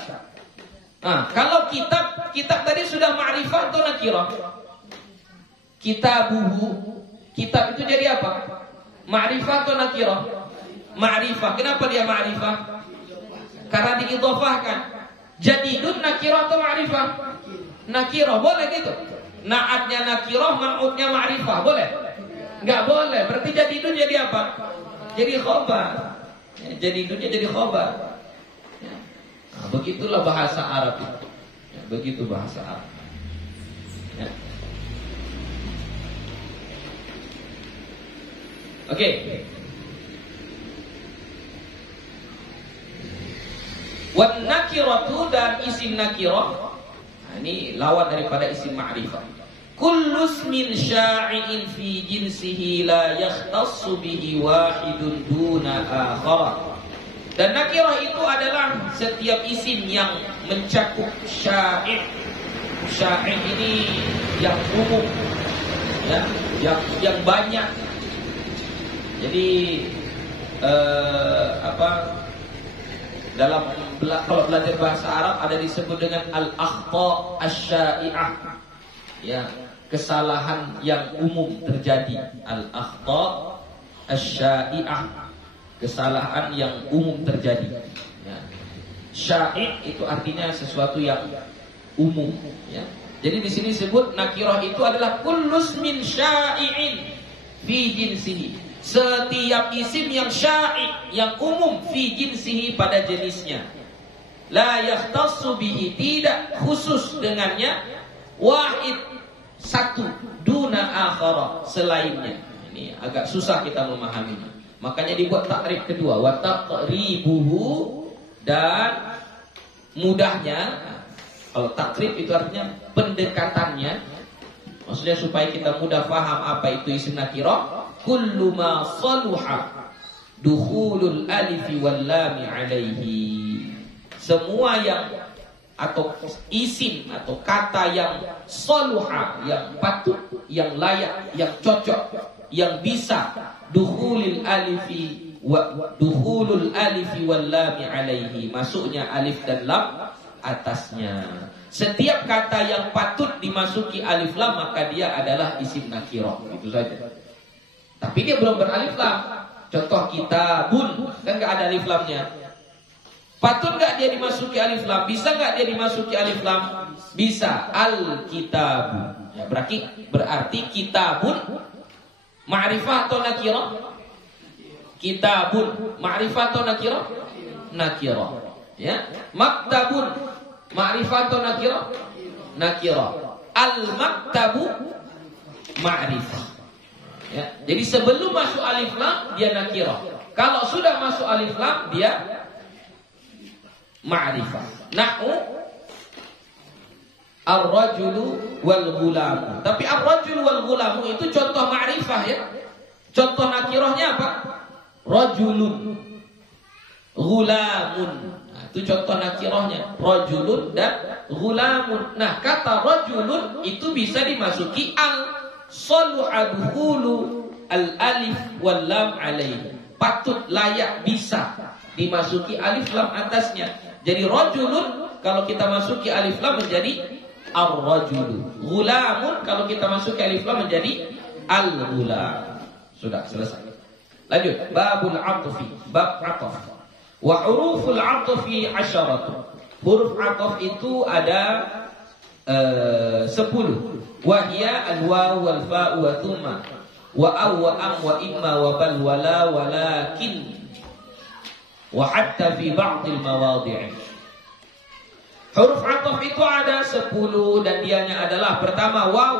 Nah, kalau kitab tadi sudah ma'rifah atau nakirah? Kitabuhu. Kitab itu jadi apa? Ma'rifah atau nakirah? Ma'rifah. Kenapa dia ma'rifah? Karena diidhofahkan. Jadidun nakirah atau ma'rifah? Nakirah. Boleh gitu? Na'atnya nakirah, man'utnya ma'rifah. Boleh? Enggak boleh. Berarti jadidun jadi apa? Jadi khobar. Ya, jadidunnya jadi khobar. Ya. Nah, begitulah bahasa Arab itu. Ya, begitu bahasa Arab. Ya. Oke. Wan nakiratu, dan isim nakirah. Nah, ini lawan daripada isim ma'rifah. Kullu ismin sya'i'in fi jinsihi la yakhtassu bihi wahidun duna akhar. Dan nakirah itu adalah setiap isim yang mencakup syai'. Syai' ini yang umum, ya, yang banyak. Jadi dalam kalau belajar bahasa Arab ada disebut dengan al-akhta' asy-syai'ah, ya, kesalahan yang umum terjadi. Al-akhta' asy-syai'ah, kesalahan yang umum terjadi, ya. Syai' itu artinya sesuatu yang umum, ya. Jadi di sini disebut nakirah itu adalah kullus min syai'in fi jinsihi. Setiap isim yang syai', yang umum, fi jinsihi, pada jenisnya. La yakhtassu bihi, tidak khusus dengannya. Wahid, satu, duna akhara, selainnya. Ini agak susah kita memahaminya. Makanya dibuat takrif kedua, wa taqribuhu, dan mudahnya. Kalau takrif itu artinya pendekatannya. Maksudnya supaya kita mudah paham apa itu isim nakirah. Kullu ma saluha dukhulul alifi wal lami alaihi. Semua yang atau isim atau kata yang saluha, yang patut, yang layak, yang cocok, yang bisa dukhulul alifi wal lami alaihi, masuknya alif dan lam atasnya. Setiap kata yang patut dimasuki alif lam maka dia adalah isim nakirah. Itu saja. Tapi dia belum beralif lam. Contoh kitabun, kan nggak ada alif lamnya. Patut nggak dia dimasuki alif lam? Bisa nggak dia dimasuki alif lam? Bisa. Al-kitabu. Ya, berarti kitabun ma'rifah atau nakirah? Kitabun ma'rifah atau nakirah? Nakirah. Ya. Maktabun ma'rifah atau nakirah? Nakirah. Al-maktabu ma'rifah. Ya. Jadi sebelum masuk alif lam dia nakirah. Kalau sudah masuk alif lam dia ma'rifah. Nahu ar-rajulu wal ghulamu. Tapi ar-rajulu wal ghulamu itu contoh ma'rifah, ya. Contoh nakirahnya apa? Rajulun, ghulamun. Nah, itu contoh nakirahnya. Rajulun dan ghulamun. Nah, kata rajulun itu bisa dimasuki al. Saluha dukhulu al-alif wal lam alaihi. Patut, layak, bisa dimasuki alif lam atasnya. Jadi rajulun kalau kita masuki alif lam menjadi ar-rajulu. Ghulamun kalau kita masuki alif lam menjadi al-ghulam. Sudah selesai. Lanjut, babul 'athfi, bab 'athf. Wa huruful 'athfi 'asharatu. Huruf 'athf itu ada 10. Wa hiya al-waw wal fa wa thumma wa aw wa am wa imma wa bal wa la walakin wa hatta fi ba'd al-mawadhi'. Huruf 'athf itu ada 10 dan dianya adalah pertama waw,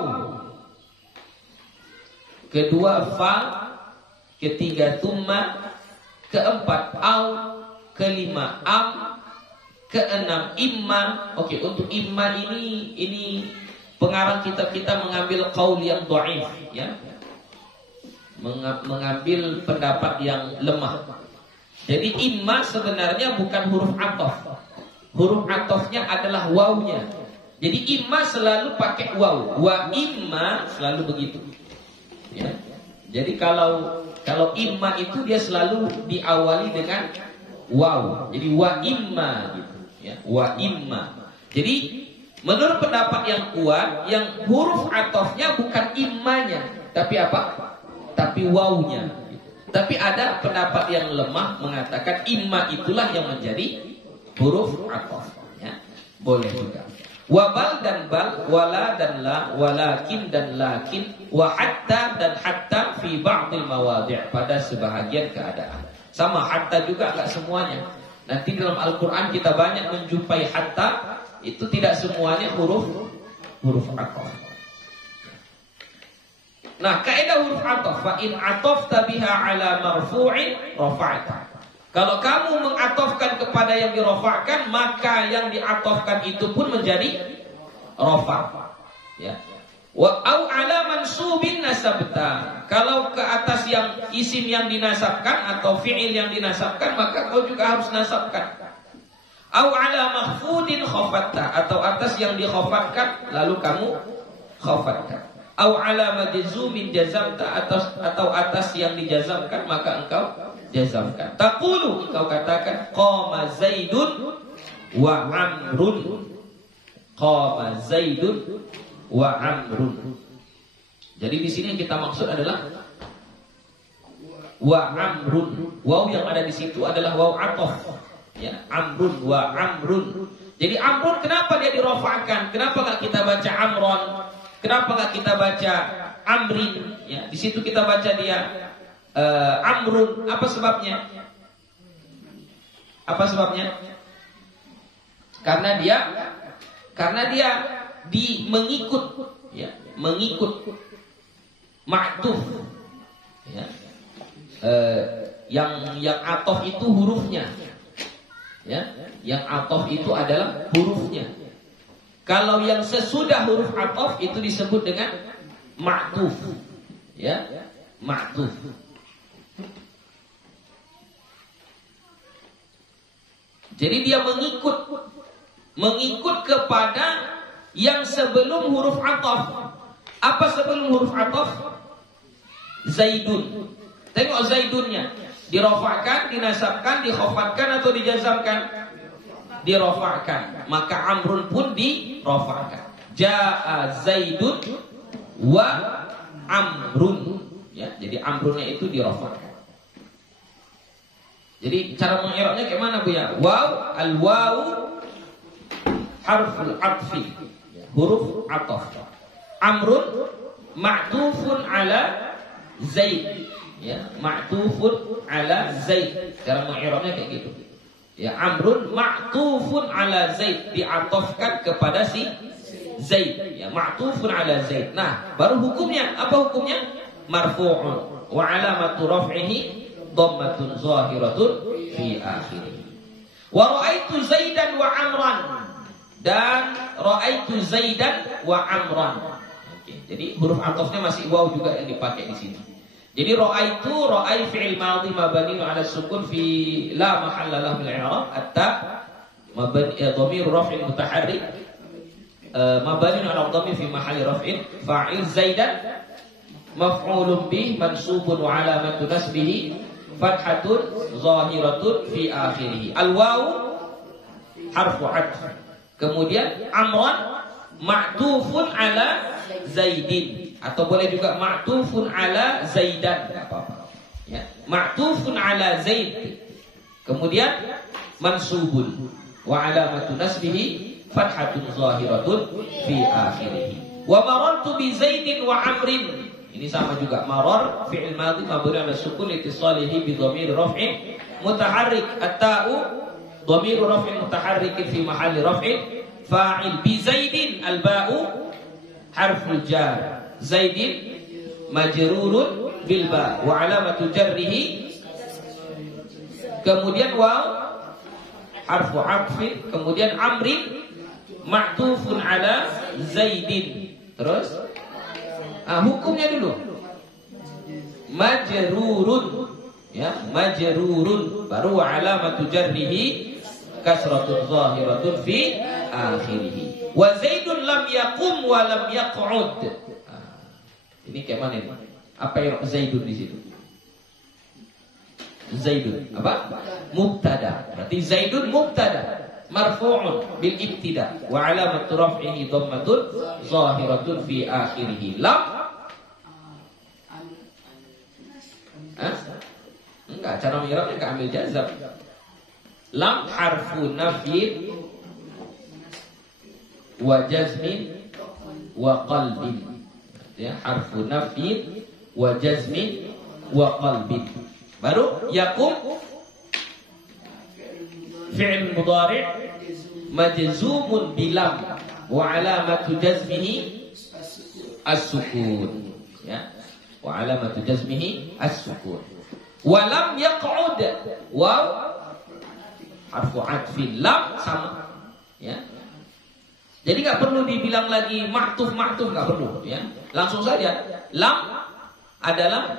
kedua fa, ketiga thumma, keempat aw, kelima am, keenam imma. Oke, untuk imma ini pengarang kita mengambil qaul yang dhaif, ya. Mengambil pendapat yang lemah. Jadi imma sebenarnya bukan huruf 'athf. Huruf 'athfnya adalah wawnya. Jadi imma selalu pakai waw. Wa imma selalu begitu. Ya. Jadi kalau imma itu dia selalu diawali dengan waw. Jadi wa imma gitu, ya. Wa imma. Jadi menurut pendapat yang kuat, yang huruf 'athfnya bukan immanya, tapi apa? Tapi wawnya. Tapi ada pendapat yang lemah mengatakan imma itulah yang menjadi huruf 'athf, ya. Boleh juga. Wabal dan bal, wala dan la, walakin dan lakin, wa hatta dan hatta fi ba'dil mawadhi', pada sebahagian keadaan. Sama hatta juga enggak semuanya. Nanti dalam Al-Qur'an kita banyak menjumpai hatta, itu tidak semuanya huruf 'athf. Nah, kaidah huruf 'athf, fa in 'athafta biha 'ala marfu'in rafa'ta. Kalau kamu mengatofkan kepada yang dirofakkan, maka yang diatofkan itu pun menjadi rofa. Ya. Wa au ala mansubin nasabta. Kalau ke atas yang isim yang dinasabkan atau fi'il yang dinasabkan, maka kau juga harus nasabkan. Au ala mahfudin khafatta, atau atas yang dikhafatkan lalu kamu khafatkan. Au ala majzumin jazamta, atau atas yang dijazamkan maka engkau jazamkan. Taqulu, engkau katakan qama Zaidun wa Amrun. Qama Zaidun wa Amrun. Jadi di sini yang kita maksud adalah wa Amrun. Waw yang ada di situ adalah waw ataf. Ya, Amrun wa Amrun. Jadi Amrun kenapa dia dirofa'kan? Kenapa enggak kita baca Amron? Kenapa enggak kita baca Amrin? Ya, di situ kita baca dia Amrun. Apa sebabnya? Apa sebabnya? Karena dia mengikut, ya, mengikut ma'tuf. Ya. Yang atof itu hurufnya. Ya, yang atof itu adalah hurufnya. Kalau yang sesudah huruf atof itu disebut dengan ma'tuf. Ya, ma'tuf. Jadi dia mengikut kepada yang sebelum huruf atof. Apa sebelum huruf atof? Zaidun. Tengok Zaidunnya. Dirofa'kan, dinasabkan, dikhafatkan atau dijazamkan? Dirofa'kan. Maka Amrun pun dirofa'kan. Ja'a Zaidun wa Amrun. Ya, jadi Amrunnya itu dirofa'kan. Jadi cara mengi'rabnya kayak mana Bu ya? Waw, al-waw harful atfi. Huruf ataf. Amrun ma'tufun ala Zaid. Ya, ma'tufun ala Zaid. Cara mengi'rabnya kayak gitu. Ya, Amrun ma'tufun ala Zaid, diatofkan kepada si Zaid. Ya, ma'tufun ala Zaid. Nah, baru hukumnya. Apa hukumnya? Marfu'un wa alamatu raf'ihi dhammatun zahiratun fi akhirih. Wa ra'aitu Zaidan wa Amran. Dan ra'aitu Zaidan wa Amran. Oke, jadi huruf atofnya masih waw juga yang dipakai di sini. Jadi ra'aitu, ra'i fi'il madhi mabni 'ala sukun fi la mahalla lahu min al-i'rab, atta mabni dhamir raf'in mutaharrik mabni 'ala dhamir fi mahalli raf'in fa'il. Zaidan maf'ulun bih mansubun wa 'alamatu nasbihi fathatun zahiratun fi akhirih. Al-wawu harfu 'atf. Kemudian Amran ma'tufun 'ala Zaidin. Atau boleh juga ma'tufun ala Zaidan, enggak apa-apa. Ya, ma'tufun ala Zaid. Kemudian mansubun wa alamatu nasbihi fathatun zahiratun fi akhirih. Wa marartu bi Zaidin wa Amrin. Ini sama juga, marar fi'il madhi mabni 'ala sukun litisalihi bi dhamir raf'in mutaharrik. At-ta'u dhamir raf'in mutaharrik fi mahalli raf'in fa'il. Bi Zaidin al-ba'u harful jar. Zaidin majrurun bil ba wa alamatu jarrihi. Kemudian waw harfu 'atfin. Kemudian Amrin ma'tufun ala Zaidin. Terus hukumnya dulu majrurun, ya, majrurun, baru wa alamatu jarrihi kasratun zahiratun fi akhirih. Wa Zaidun lam yaqum wa lam yaq'ud. Ini kayak mana ini? Apa yang Zaidun di situ? Zaidun apa? Mubtada. Berarti Zaidun mubtada marfu'un bil ibtida wa alamatu raf'ihi dhammatun zahiratun fi akhirih. Lam enggak, cara mengi'rabnya enggak ambil jazam. Lam harfu nafyin wa jazmin wa qalbin. Ya, harfu nafyin wa jazmin wa qalbin. Baru yakum fi'il mudhari' majzumun bilam wa alamatu jazmihi as-sukun. Ya, wa alamatu jazmihi as-sukun. Wa lam yaq'ud, waw harfu 'atfin. Lam sama, ya. Jadi nggak perlu dibilang lagi ma'tuf nggak perlu, ya. Langsung saja lam adalah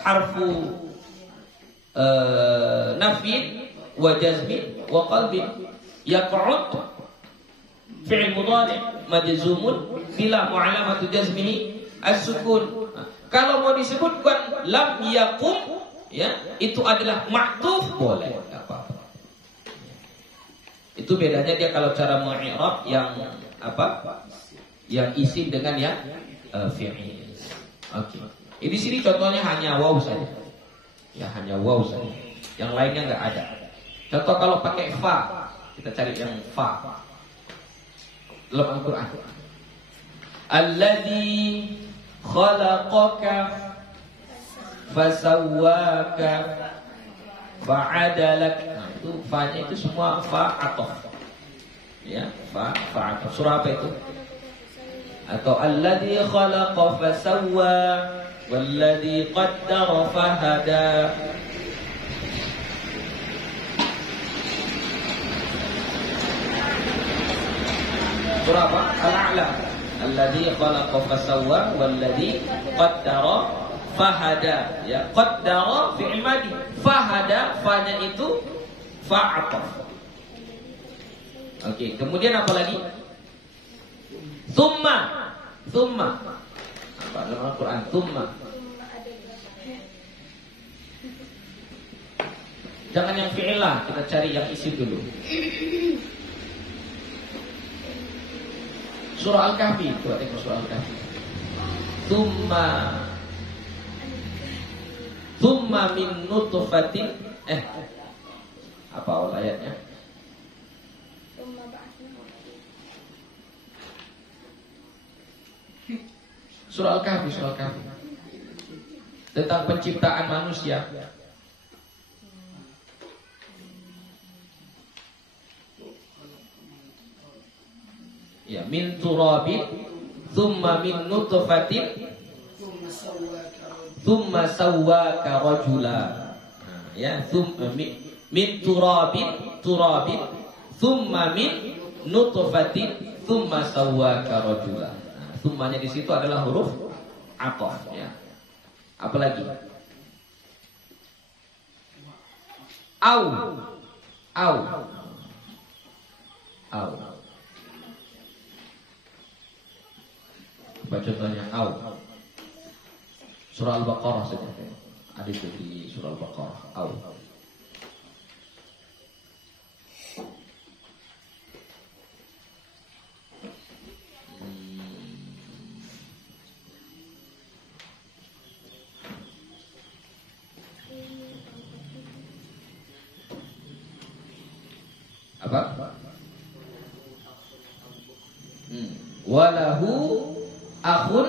harfu nafyin wa jazmin wa qalbin. Yaq'ud fi'il mudhari' majzumun bila mu'alamatu jazmihi as-sukun. Kalau mau disebutkan lam yaqum, ya, itu adalah ma'tuf, boleh, enggak apa-apa. Itu bedanya dia kalau cara mengi'rab yang apa? Yang isim dengan yang fi'il. Oke. Di sini contohnya hanya waw saja. Ya, hanya waw saja. Yang lainnya enggak ada. Contoh kalau pakai fa, kita cari yang fa. Dalam Al-Qur'an. Alladzi khalaqaka fasawwaka fa'adalak. Nah, itu fa-nya itu semua fa atof. Ya, fa atof. Surah apa itu? Atau alladzi khalaqa fasawwa walladzi qaddara fahada. Surah apa? Al-A'la. Alladzi khalaqa fasawwa walladzi qaddara fahada. Ya, qaddara fi'il madi. Fahada, fa-nya itu fa atof. Oke, kemudian apa lagi? Thumma. Apa dalam Al-Quran? Thumma. Jangan yang fi'ilah, kita cari yang isim dulu. Surah Al-Kahfi, coba tengok surah Al-Kahfi. Thumma min nutfatin. Apa awal ayatnya? Surah Al-Kahfi, tentang penciptaan manusia. Ya, min turabin, thumma min nutfatin, thumma sawwaka rajula. Ya, thumma min turabin, thumma min nutfatin, thumma sawwaka rajula. Summanya di situ adalah huruf atof, ya. Apalagi? Au. Apa contohnya? Au. Surah Al-Baqarah saja. Ada itu di surah Al-Baqarah. Au. Apa? Walahu akhun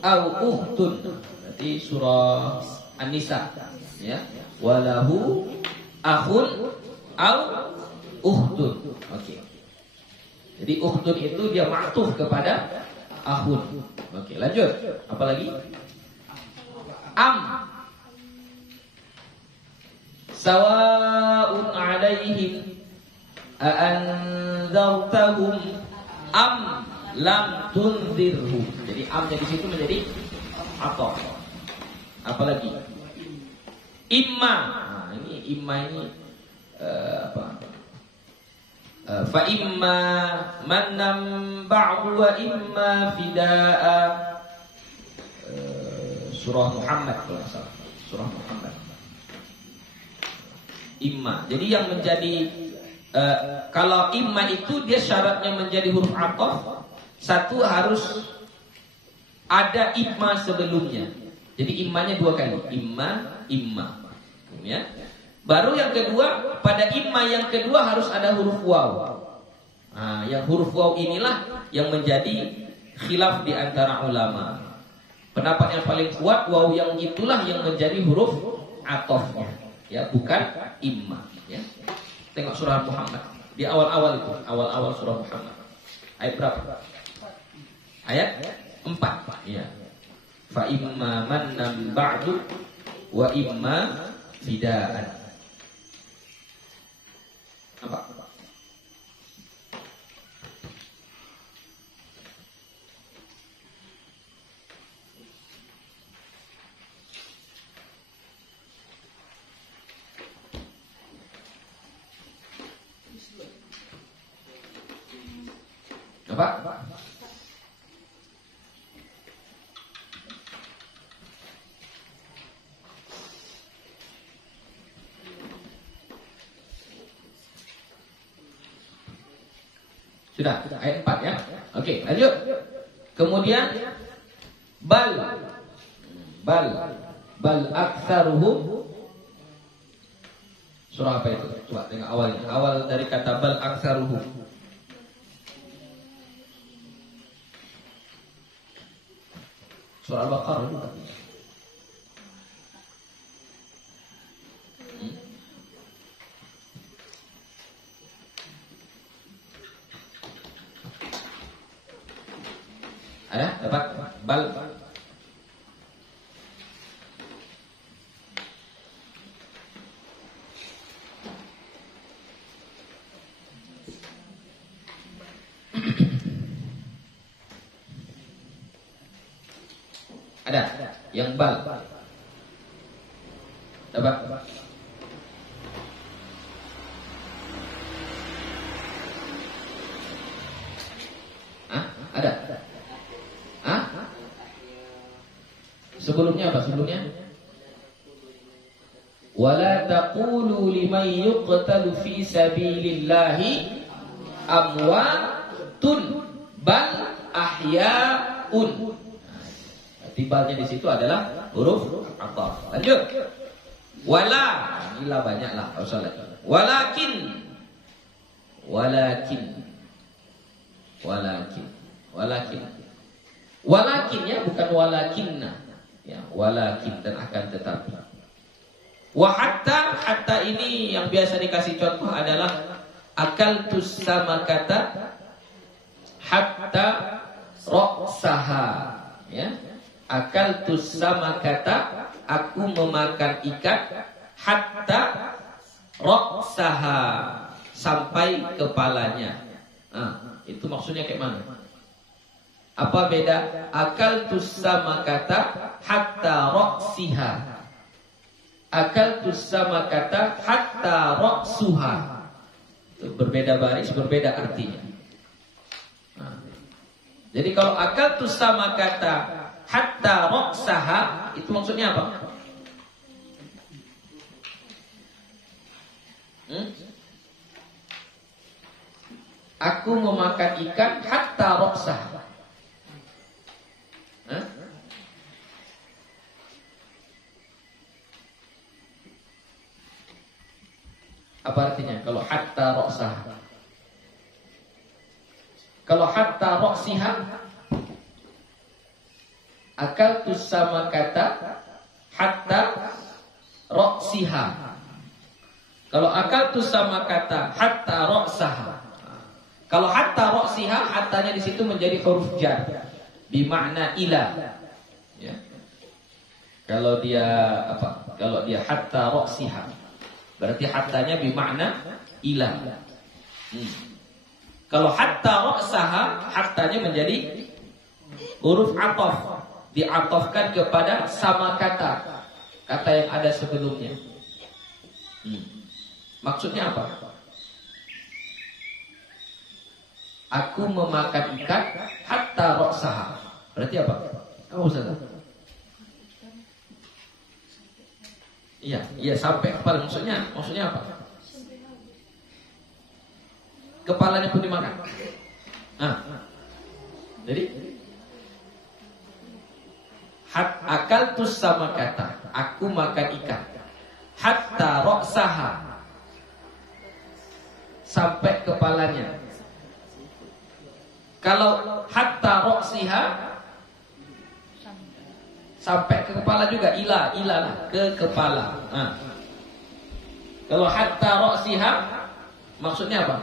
au ukhtun. Berarti surah An-Nisa, ya. Walahu akhun au ukhtun. Oke. Jadi ukhtun itu dia ma'tuf kepada akhun. Oke, lanjut. Apalagi? Sawa'un 'alaihim a'anzartahum am lam tunzirhum. Jadi amnya di situ menjadi atof. Apalagi? Imma. Nah, ini imma ini apa? Fa imma mannam ba'du wa imma fida'a. Surah Muhammad kalau tidak salah. Surah Muhammad. Imma. Jadi yang menjadi kalau imma itu dia syaratnya menjadi huruf atof, satu harus ada imma sebelumnya. Jadi immanya dua kali, imma, ya. Baru yang kedua, pada imma yang kedua harus ada huruf waw. Nah, yang huruf waw inilah yang menjadi khilaf di antara ulama. Pendapat yang paling kuat, waw yang itulah yang menjadi huruf atofnya, ya, bukan imma, ya. Tengok surah Muhammad di awal-awal itu, awal-awal surah Muhammad. Ayat berapa? Ayat 4. Ya. Fa imma mannam ba'du wa imma fidaan. Apa? Apa? Sudah, ayat 4 ya. Oke, lanjut. Kemudian bal aktsaruhum. Surah apa itu? Coba tengok awalnya. Awal dari kata bal aktsaruhum. Surah Al-Baqarah juga. Dapat bal. Ada yang bal. Dapat. Ada. Sebelumnya apa? Sebelumnya wala taqulu liman yuqtalu fi sabilillahi amwatun bal ahyaun. Tibalnya di situ adalah huruf ataf. Lanjut. Wala, inilah banyaklah usah lagi. Walakin ya, bukan walakinna. Ya, walakin dan akan tetapi. Wa hatta ini yang biasa dikasih contoh adalah akaltus sama kata hatta ra'saha. Ya. Akaltus sama kata aku memakan ikan hatta ra'saha sampai kepalanya. Itu maksudnya kayak mana? Apa beda akaltus sama kata hatta ra'siha? Akaltus sama kata hatta ra'suha. Itu berbeda baris, berbeda artinya. Jadi kalau akaltus sama kata hatta ra'saha itu maksudnya apa? Aku memakan ikan hatta ra'saha. Apa artinya kalau hatta ra'saha? Kalau hatta ra'siha akaltus sama kata hatta ra'siha. Kalau akaltus sama kata hatta ra'saha. Kalau hatta ra'siha, hattanya di situ menjadi huruf jar bimakna ila. Ya. Kalau dia apa? Kalau dia hatta ra'siha, berarti hattanya bimakna ila. Kalau hatta ra'saha, hattanya menjadi huruf ataf, diatofkan kepada sama kata yang ada sebelumnya. Maksudnya apa? Aku memakan ikan hatta ra'saha. Berarti apa? Kamu Ustaz? Iya sampai kepala. Maksudnya apa? Kepalanya pun dimakan. Jadi akaltus sama kata aku makan ikan hatta ra'saha sampai kepalanya. Kalau hatta ra'siha sampai ke kepala juga, ila lah, ke kepala. Kalau hatta ra'siha maksudnya apa?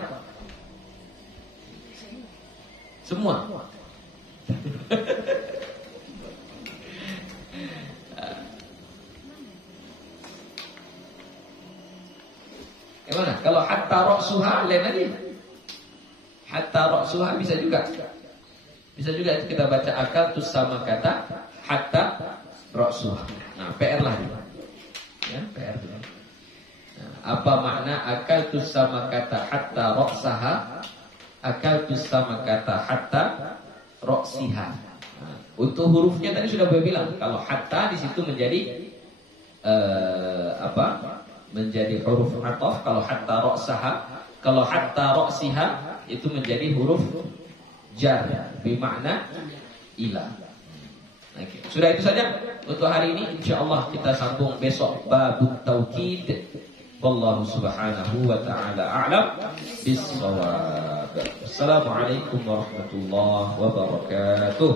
Semua. Gimana? Kalau hatta ra'suha lain lagi. Hatta ra'suha bisa juga itu kita baca akaltus sama kata hatta ra'suha. Nah, PR lah ya, PR. Apa makna akaltus sama kata hatta ra'saha? Akaltu samakata hatta roksiha. Nah, untuk hurufnya tadi sudah saya bilang, kalau hatta di situ menjadi menjadi huruf ataf. Kalau hatta roksaha, kalau hatta roksiha itu menjadi huruf jar bermakna ila. Okay. Sudah itu saja untuk hari ini. InsyaAllah kita sambung besok babut taukid. Wallahu subhanahu wa ta'ala a'lam bis-shawab. Assalamualaikum warahmatullahi wabarakatuh.